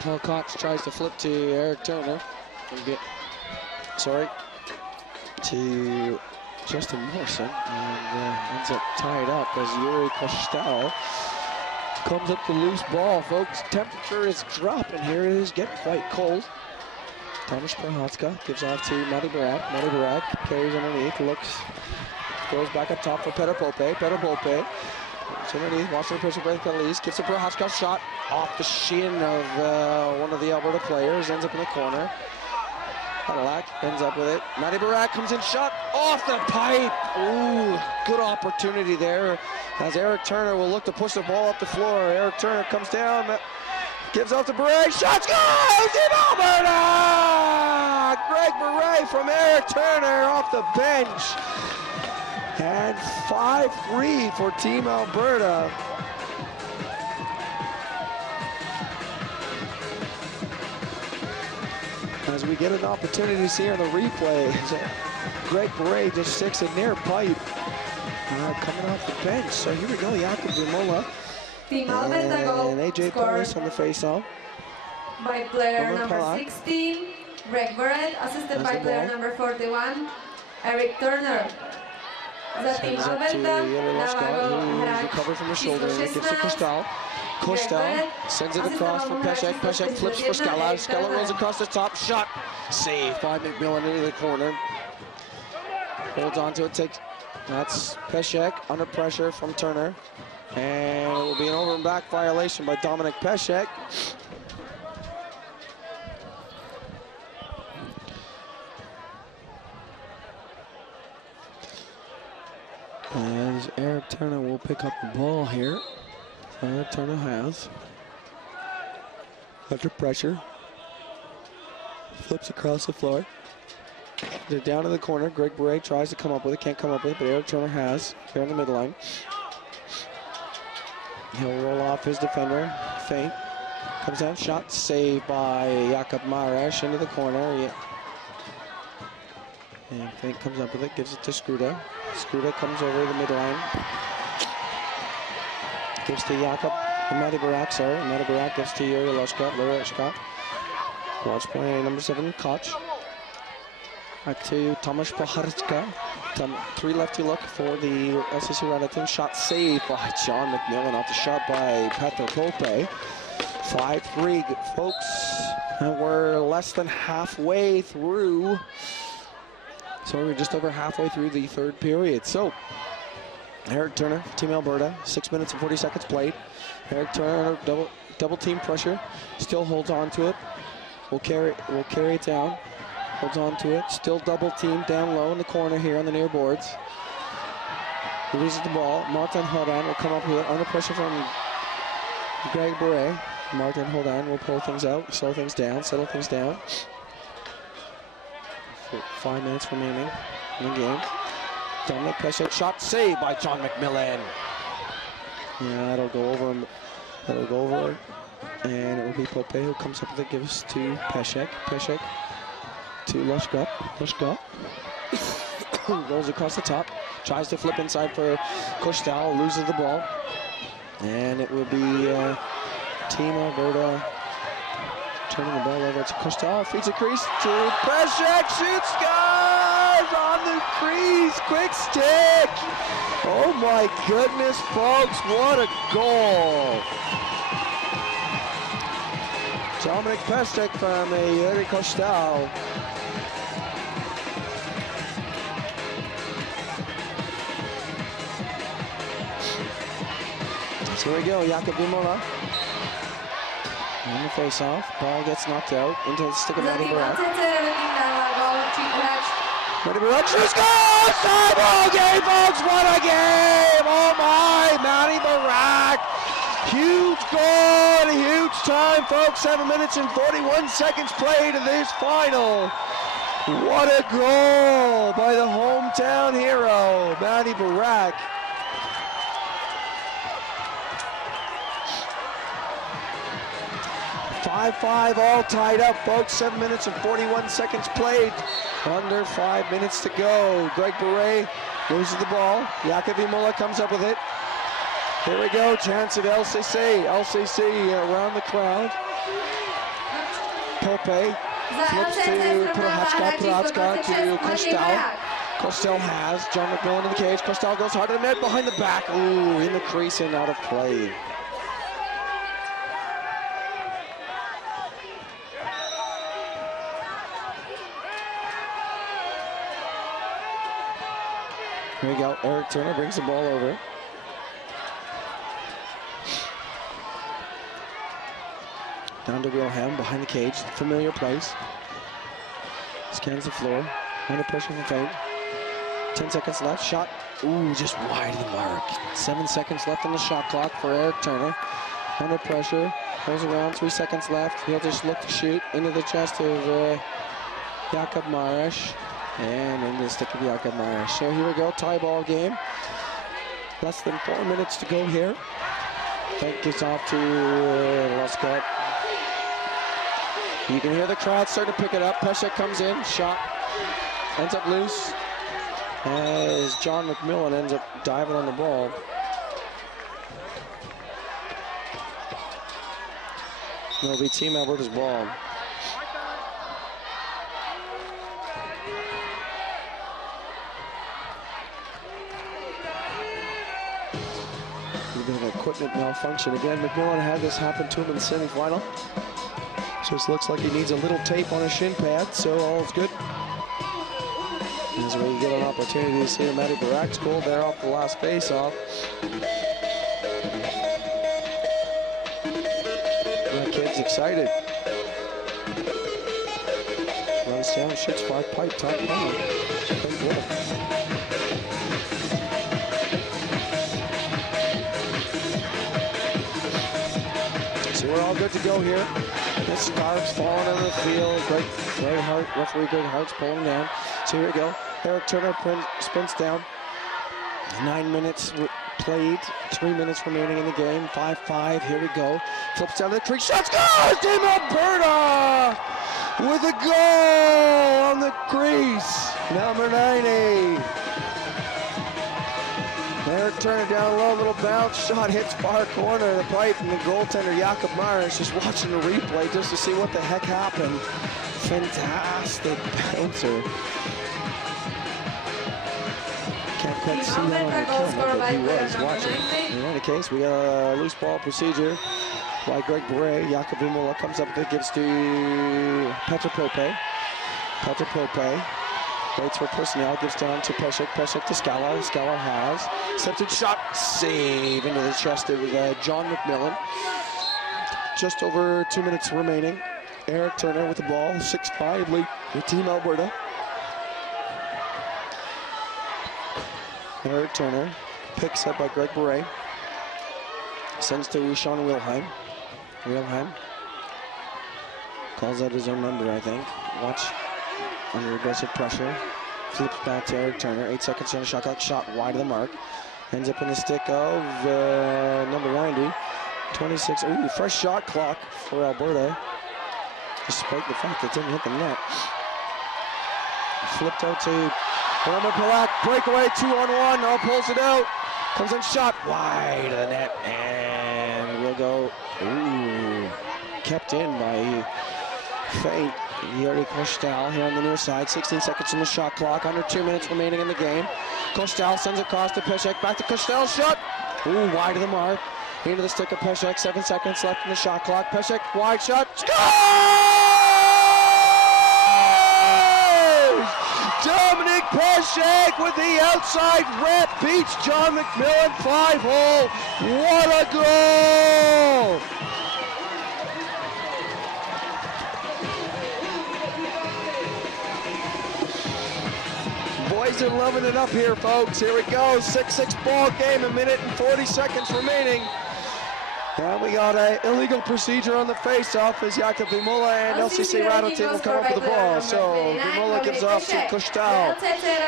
Paul Koch tries to flip to Eric Turner. To Justin Morrison. And ends up tied up as Yuri Costel comes up the loose ball, folks. Temperature is dropping here. It is getting quite cold. Thomas Prohaska gives off to Madi Barak. Madi Barak carries underneath, looks, goes back up top for Peter Pope. Peter Pope. So underneath, watching the pressure break at least. Gets a Prohaska shot off the shin of one of the Alberta players. Ends up in the corner. Cadillac ends up with it. Madi Barak comes in, shot off the pipe. Ooh, good opportunity there. As Eric Turner will look to push the ball up the floor. Eric Turner comes down, gives off to Beret. Shots goes in Alberta! Greg Beret from Eric Turner off the bench. And 5-3 for Team Alberta. as we get an opportunity to see on the replay. Greg Beret just sticks a near pipe coming off the bench. So here we go, Jakub Vimola Team Alberta goal and AJ Paris on the face-off. By player number 16, Greg Beret, assisted by player number 41, Eric Turner. Za tým Alberta dává gol hráč recovered from the shoulder and číslo gives to 16. Costal. Costal sends it across for Peshek. Peshek flips for Scala. Scala rolls across the top. Shot. Saved by McMillan into the corner. Holds on to it. Takes. That's Peshek under pressure from Turner. And it will be an over and back violation by Dominic Peshek. As Eric Turner will pick up the ball here. Eric Turner has. Under pressure. Flips across the floor. They're down in the corner. Greg Beret tries to come up with it. Can't come up with it, but Eric Turner has. Here on the midline. He'll roll off his defender. Feint. Comes down. Shot saved by Jakub Mares into the corner. Yeah. And Feint comes up with it. Gives it to Skruda. Skruda comes over the midline. Gives to Jakub. Mati Barak, sorry. Mati Barak gives to Yuri Loshka. Watch by number 7, Koch. Back to Tomasz Pocharska. 3 lefty look for the LCC Radotín. Shot saved by John McMillan off the shot by Petr Pope. 5-3, folks. And we're less than halfway through. So we're just over halfway through the third period. So Eric Turner, Team Alberta, 6 minutes and 40 seconds played. Eric Turner under double team pressure, still holds on to it. Will carry it down. Holds on to it. Still double team down low in the corner here on the near boards. He loses the ball. Martin Holdan will come up with it under pressure from Greg Beret. Martin Holdan will pull things out, slow things down, settle things down. 5 minutes remaining in the game. Dominic Peshek, shot saved by John McMillan. Yeah, that'll go over him. That'll go over. And it will be Pope who comes up with it, gives to Peshek. Peshek to Loshka. Loshka rolls across the top. Tries to flip inside for Kostal, loses the ball. And it will be Team Alberta turning the ball over to Kostal. Feeds a crease to Peshek. Shoots, guys, on the crease. Quick stick. Oh my goodness, folks, what a goal. Dominic Peshek from Yuri Kostal. So here we go, Jakub Vimola. On the face-off, ball gets knocked out into the stick of Mati Barak. Mati Barak shoots, goal! Tie ball game, folks, what a game! Oh my, Mati Barak. Huge goal, huge time, folks. 7 minutes and 41 seconds played in this final. What a goal by the hometown hero, Mati Barak. Five, all tied up, folks. 7 minutes and 41 seconds played. Under 5 minutes to go. Greg Beret loses the ball. Jakub Vimola comes up with it. Here we go, chance of LCC. LCC around the crowd. Pope flips to Prohacka to Kostal. Kostal has John McMillan in the cage. Kostal goes hard to the net, behind the back. Ooh, in the crease and out of play. Here we go, Eric Turner brings the ball over. Down to Wilhelm, behind the cage, familiar place. Scans the floor, under pressure from Feint. 10 seconds left, shot, ooh, just wide of the mark. 7 seconds left on the shot clock for Eric Turner. Under pressure, goes around, 3 seconds left. He'll just look to shoot into the chest of Jakub Mares. And in the stick of Jakub Mares. So here we go, tie ball game. Less than 4 minutes to go here. Feint gets off to Loskop. You can hear the crowd starting to pick it up. Pesek comes in, shot, ends up loose, as John McMillan ends up diving on the ball. It'll be Team Alberta's ball. A bit of equipment malfunction again. McMillan had this happen to him in the semifinal. Just looks like he needs a little tape on his shin pad, so all's good. As we get an opportunity to see the Matty Barak's goal there off the last face-off. The kid's excited. Runs down, shoots far pipe, top corner. So we're all good to go here. This scarf's falling on the field. Greg Hart, referee Greg Hart's pulling down. So here we go. Eric Turner sprints down. 9 minutes played. 3 minutes remaining in the game. 5-5. Here we go. Flips down to the tree. Shot scores! Team Alberta with a goal on the crease. Number 90. Eric Turner down low, little bounce, shot hits far corner of the pipe, and the goaltender Jakob Myers just watching the replay just to see what the heck happened. Fantastic bouncer. Can't quite see that on the camera, but he was watching. In any case, we got a loose ball procedure by Greg Beret. Jakob Imola comes up and gives to Petr Pope. Petr Pope. Waits for personnel, gives down to Pesek. Pesek to Scala. Scala has accepted shot, save into the chest of John McMillan. Just over 2 minutes remaining. Eric Turner with the ball, 6-5 lead with Team Alberta. Eric Turner picks up by Greg Beret. Sends to Sean Wilhelm. Wilhelm calls out his own number, I think. Watch. Under aggressive pressure, flips back to Eric Turner. 8 seconds on the shot clock, shot wide of the mark. Ends up in the stick of number 90. 26, ooh, fresh shot clock for Alberta, despite the fact that it didn't hit the net. Flipped out to Roman Polak, breakaway, 2-on-1, now pulls it out. Comes in, shot wide of the net, and we'll go, ooh, kept in by Fate. Yuri Kostal here on the near side. 16 seconds on the shot clock. Under 2 minutes remaining in the game. Kostal sends across to Pesek. Back to Kostal. Shot. Ooh, wide of the mark. Into the stick of Pesek. 7 seconds left in the shot clock. Pesek, wide shot. Scores! Dominic Pesek with the outside rep beats John McMillan 5-hole. What a goal! Boys are loving it up here, folks. Here we go. 6-6 ball game, 1 minute and 40 seconds remaining. And we got an illegal procedure on the face-off as Jakob Imola and LCC Radotín will come up with the ball. So Imola gives off to Kostal.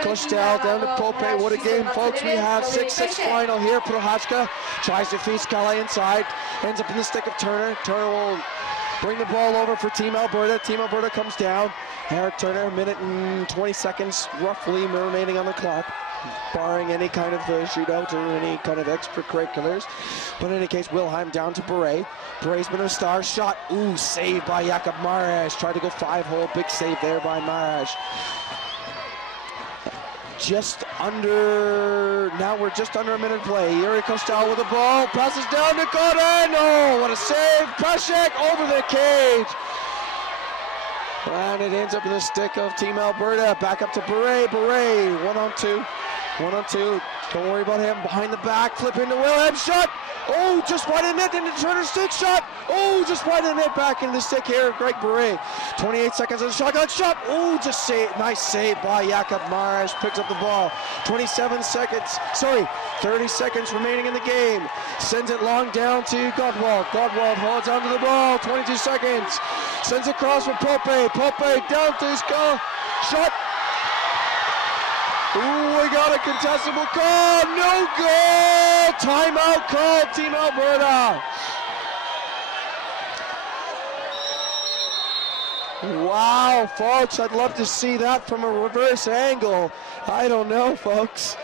Kostal down to Pope. What a game, folks. We have 6-6 final here. Prohachka tries to feed Scala inside. Ends up in the stick of Turner. Turner will bring the ball over for Team Alberta. Team Alberta comes down. Eric Turner, 1 minute and 20 seconds roughly remaining on the clock, barring any kind of shootout or any kind of extracurriculars. But in any case, Wilhelm down to Beret. Beret's been a star shot. Ooh, saved by Jakob Marash. Tried to go 5-hole. Big save there by Marash. Just under, now we're just under 1 minute play. Yuri Kostal with the ball, passes down to Godin. Oh, what a save. Pesek over the cage. And it ends up in the stick of Team Alberta. Back up to Beret. Beret, 1-on-2. 1-on-2. Don't worry about him. Behind the back. Flip into Wilhelm. Shot. Oh, just wide of the net into Turner's stick. Shot. Oh, just wide of the net. Back into the stick here. Greg Beret. 28 seconds on the shotgun. Shot. Oh, just save. Nice save by Jakob Marash. Picks up the ball. 27 seconds. Sorry, 30 seconds remaining in the game. Sends it long down to Godwald. Godwald holds onto the ball. 22 seconds. Sends across for Pope. Pope down to his goal. Shot. Ooh, we got a contestable call. No goal. Timeout called, Team Alberta. Wow, folks, I'd love to see that from a reverse angle. I don't know, folks.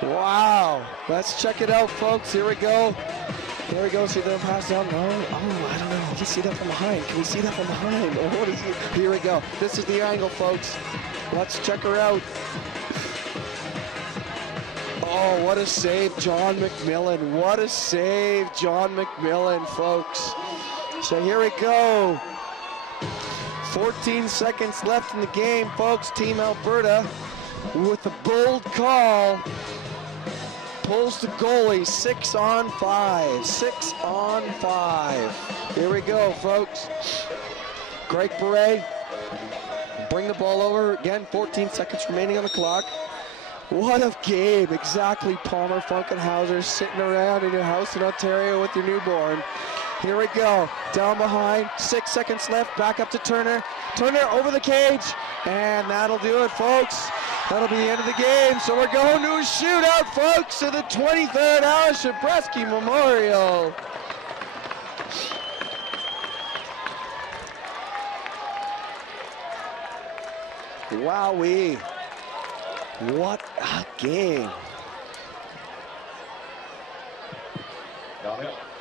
Wow. Let's check it out, folks. Here we go. Here we go. See the pass down? No. Oh, I don't know. Can you see that from behind? Can we see that from behind? Oh, what is it? Here we go. This is the angle, folks. Let's check her out. Oh, what a save, John McMillan. What a save, John McMillan, folks. So here we go. 14 seconds left in the game, folks. Team Alberta with a bold call pulls the goalie. 6 on 5. 6 on 5. Here we go, folks. Greg Beret. Bring the ball over again. 14 seconds remaining on the clock. What a game. Exactly, Palmer Funkenhauser, sitting around in your house in Ontario with your newborn. Here we go, down behind, 6 seconds left, back up to Turner. Turner over the cage, and that'll do it, folks. That'll be the end of the game, so we're going to a shootout, folks, to the 23rd Aleše Memorial. Wowee. What a game.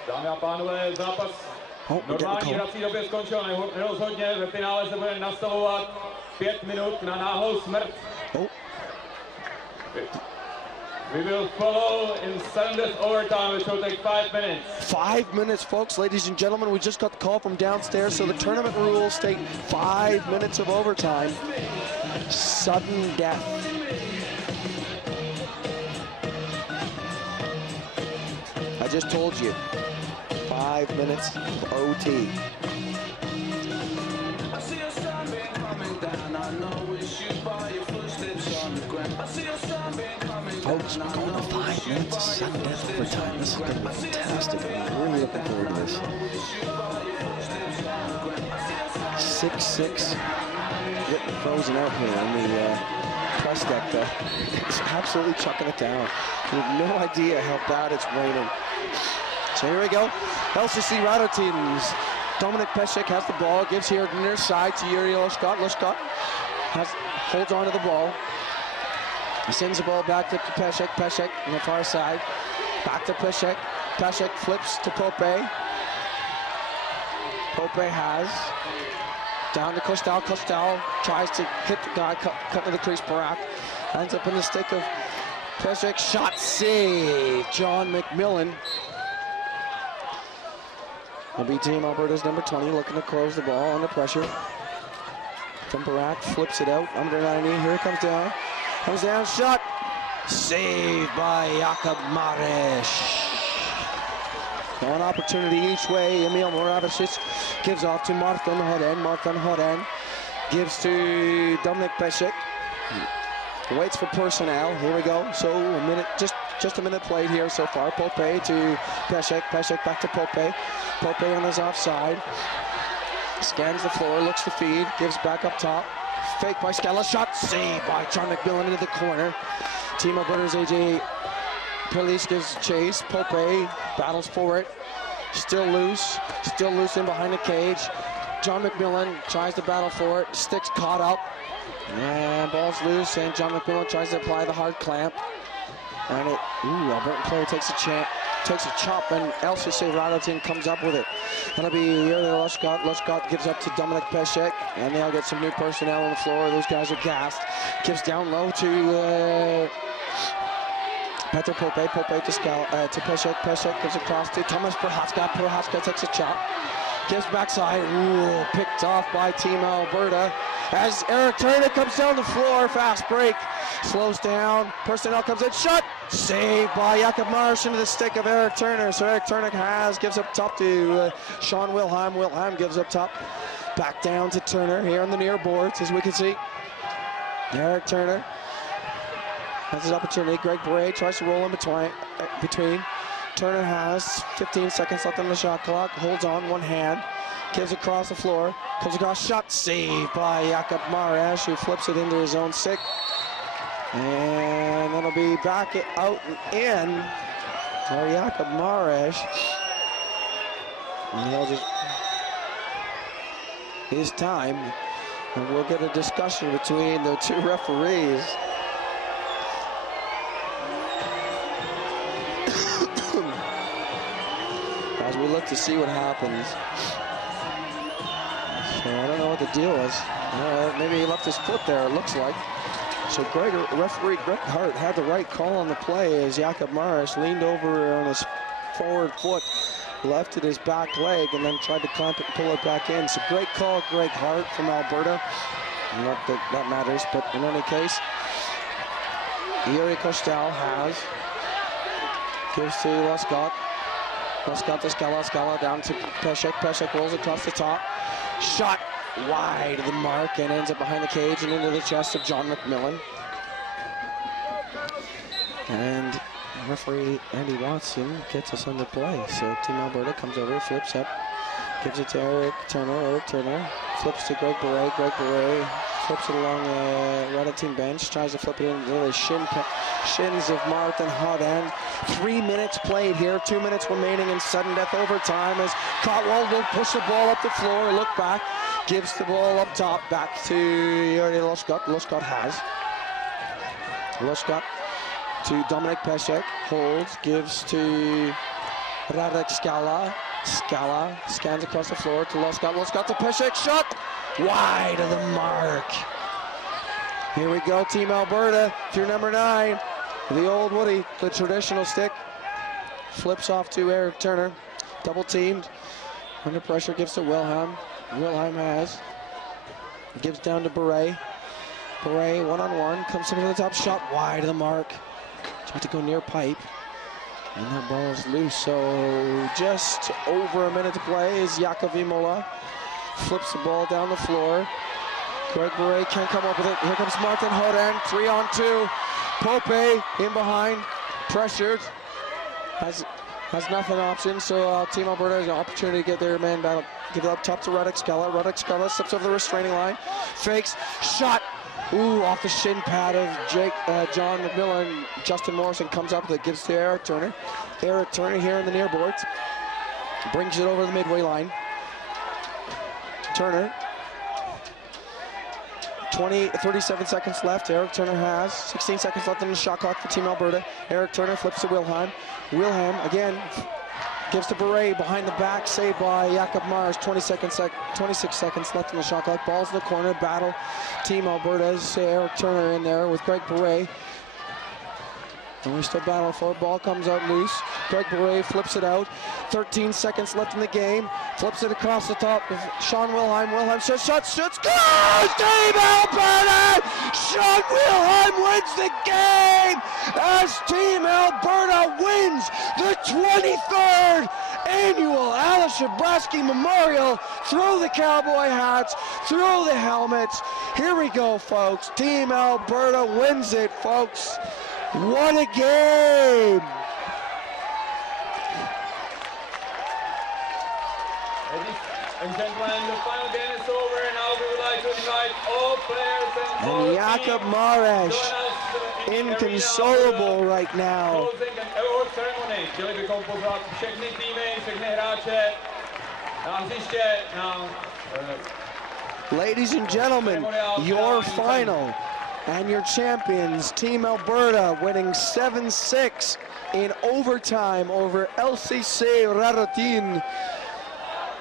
Dámy a pánové, zápas normální hrací době skončil nerozhodně. Ve finále se bude nastavovat 5 minut na náhlou smrt. We will follow in 7th overtime, which will take 5 minutes. 5 minutes, folks. Ladies and gentlemen, we just got the call from downstairs, so the tournament rules state 5 minutes of overtime. Sudden death. I just told you, 5 minutes of OT. Folks, we're going to 5 minutes of sudden death overtime. This is going to be fantastic. I'm really looking forward to this. 6-6, getting frozen out here on the press deck, though. It's absolutely chucking it down. You have no idea how bad it's raining. So here we go. LCC Radotín. Dominic Pesek has the ball, gives here near side to Yuri Lushkot. Lushkot holds on to the ball. He sends the ball back to Pesek. Pesek on the far side. Back to Pesek. Pesek flips to Pope. Pope has. Down to Costal. Costal tries to hit the guy, cut to the crease. Barak ends up in the stick of Pesek. Shot save. John McMillan. Will be Team Alberta's number 20, looking to close the ball under pressure. From Barak, flips it out, under 90, here it comes down. Comes down, shot. Saved by Jakub Maresh. One opportunity each way. Emil Moravicic gives off to Martin Hoden. Martin Hoden gives to Dominic Pesek. Waits for personnel. Here we go. So a minute, just a minute played here so far. Pope to Pesek. Pesek back to Pope. Pope on his offside. Scans the floor, looks to feed, gives back up top. Fake by Scala, shot saved by John McMillan into the corner. Team Alberta's AJ Police gives chase. Pope battles for it. Still loose in behind the cage. John McMillan tries to battle for it. Sticks caught up. And ball's loose, and John McMillan tries to apply the hard clamp. And Alberta player takes a chop, and LCC Radotín comes up with it. That'll be Yuri Lushkot. Lushkot gives up to Dominic Pesek, and they'll get some new personnel on the floor. Those guys are gassed. Gives down low to Petr Pope. Pope to Pesek. Pesek gives across to Thomas Prohaska. Prohaska takes a chop. Gives backside. Picked off by Team Alberta. As Eric Turner comes down the floor, fast break, slows down, personnel comes in, shot, saved by Jakub Maresh into the stick of Eric Turner. So Eric Turner gives up top to Sean Wilhelm. Wilhelm gives up top, back down to Turner here on the near boards, as we can see. Eric Turner has his opportunity. Greg Beret tries to roll in between. Turner has 15 seconds left on the shot clock, holds on one hand, gives across the floor, comes across, shot saved by Jakub Maresh, who flips it into his own stick. And that'll be back out and in for Jakub Maresh. And his time. And we'll get a discussion between the two referees. As we look to see what happens. So I don't know what the deal is. Maybe he left his foot there, it looks like. So referee Greg Hart had the right call on the play as Jakob Mares leaned over on his forward foot, left at his back leg, and then tried to clamp it and pull it back in. So great call, Greg Hart from Alberta. Not that that matters, but in any case, Yuri Kostel has, gives to Lescott. Lescott to Scala, Scala down to Pesek. Pesek rolls across the top. Shot wide of the mark and ends up behind the cage and into the chest of John McMillan. And referee Andy Watson gets us under play. So Team Alberta comes over, flips up, gives it to Eric Turner. Eric Turner flips to Greg Beret. Greg Beret flips it along the Radotín bench, tries to flip it into the shins of Martin Hodand. 3 minutes played here, 2 minutes remaining in sudden death overtime as Cotwell will push the ball up the floor, look back, gives the ball up top, back to Yuri Lescott. Lescott has. Lescott to Dominic Pesek, holds, gives to Radek Scala. Scala scans across the floor to Lescott. Lescott to Pesek, shot wide of the mark. Here we go, Team Alberta through number 9. The old Woody, the traditional stick, flips off to Eric Turner, double teamed, under pressure, gives to Wilhelm. Wilhelm has, gives down to Beret. Beret one-on-one, comes to the top, shot wide of the mark. Tried to go near pipe, and that ball is loose. So just over a minute to play as Jakub Imola flips the ball down the floor. Greg Beret can't come up with it. Here comes Martin Hoden, 3-on-2. Pope in behind, pressured, has nothing option, so Team Alberta has an opportunity to get their man battle. Give it up top to Radek Scala. Radek Scala slips over the restraining line, fakes, shot, ooh, off the shin pad of John McMillan. Justin Morrison comes up with it, gives to Eric Turner. Eric Turner here in the near boards, brings it over the midway line. Turner. 37 seconds left. Eric Turner has 16 seconds left in the shot clock for Team Alberta. Eric Turner flips to Wilhelm. Wilhelm again gives to Beret behind the back, saved by Jakob Mares. 26 seconds left in the shot clock. Ball's in the corner. Battle. Team Alberta's Eric Turner in there with Greg Beret. And we still battle for it. Ball comes out loose. Greg Beret flips it out. 13 seconds left in the game. Flips it across the top of Sean Wilhelm. Wilhelm shoots, scores! Team Alberta! Sean Wilhelm wins the game as Team Alberta wins the 23rd annual Aleše Memorial. Throw the cowboy hats, throw the helmets. Here we go, folks. Team Alberta wins it, folks. What a game! Ladies and gentlemen, the final game is over, and now we would like to invite all players and Jakob Mares, inconsolable right now. Closing and award ceremony. Chtěli bychom pozvat všechny týmy, všechny hráče na hřiště, na Ladies and gentlemen, your final. And your champions, Team Alberta, winning 7-6 in overtime over LCC Radotín.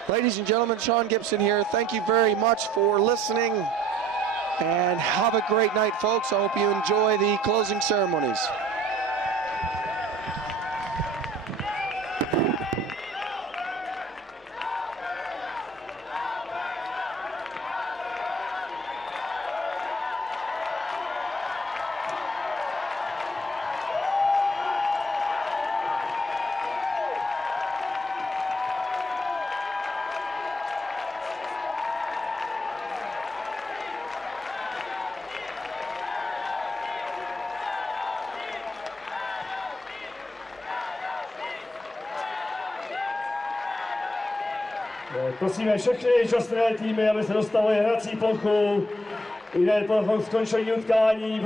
Ladies and gentlemen, Sean Gibson here. Thank you very much for listening. And have a great night, folks. I hope you enjoy the closing ceremonies. Prosíme všechny časné týmy, aby se dostali hrací plochu. Jde po skončení utkání.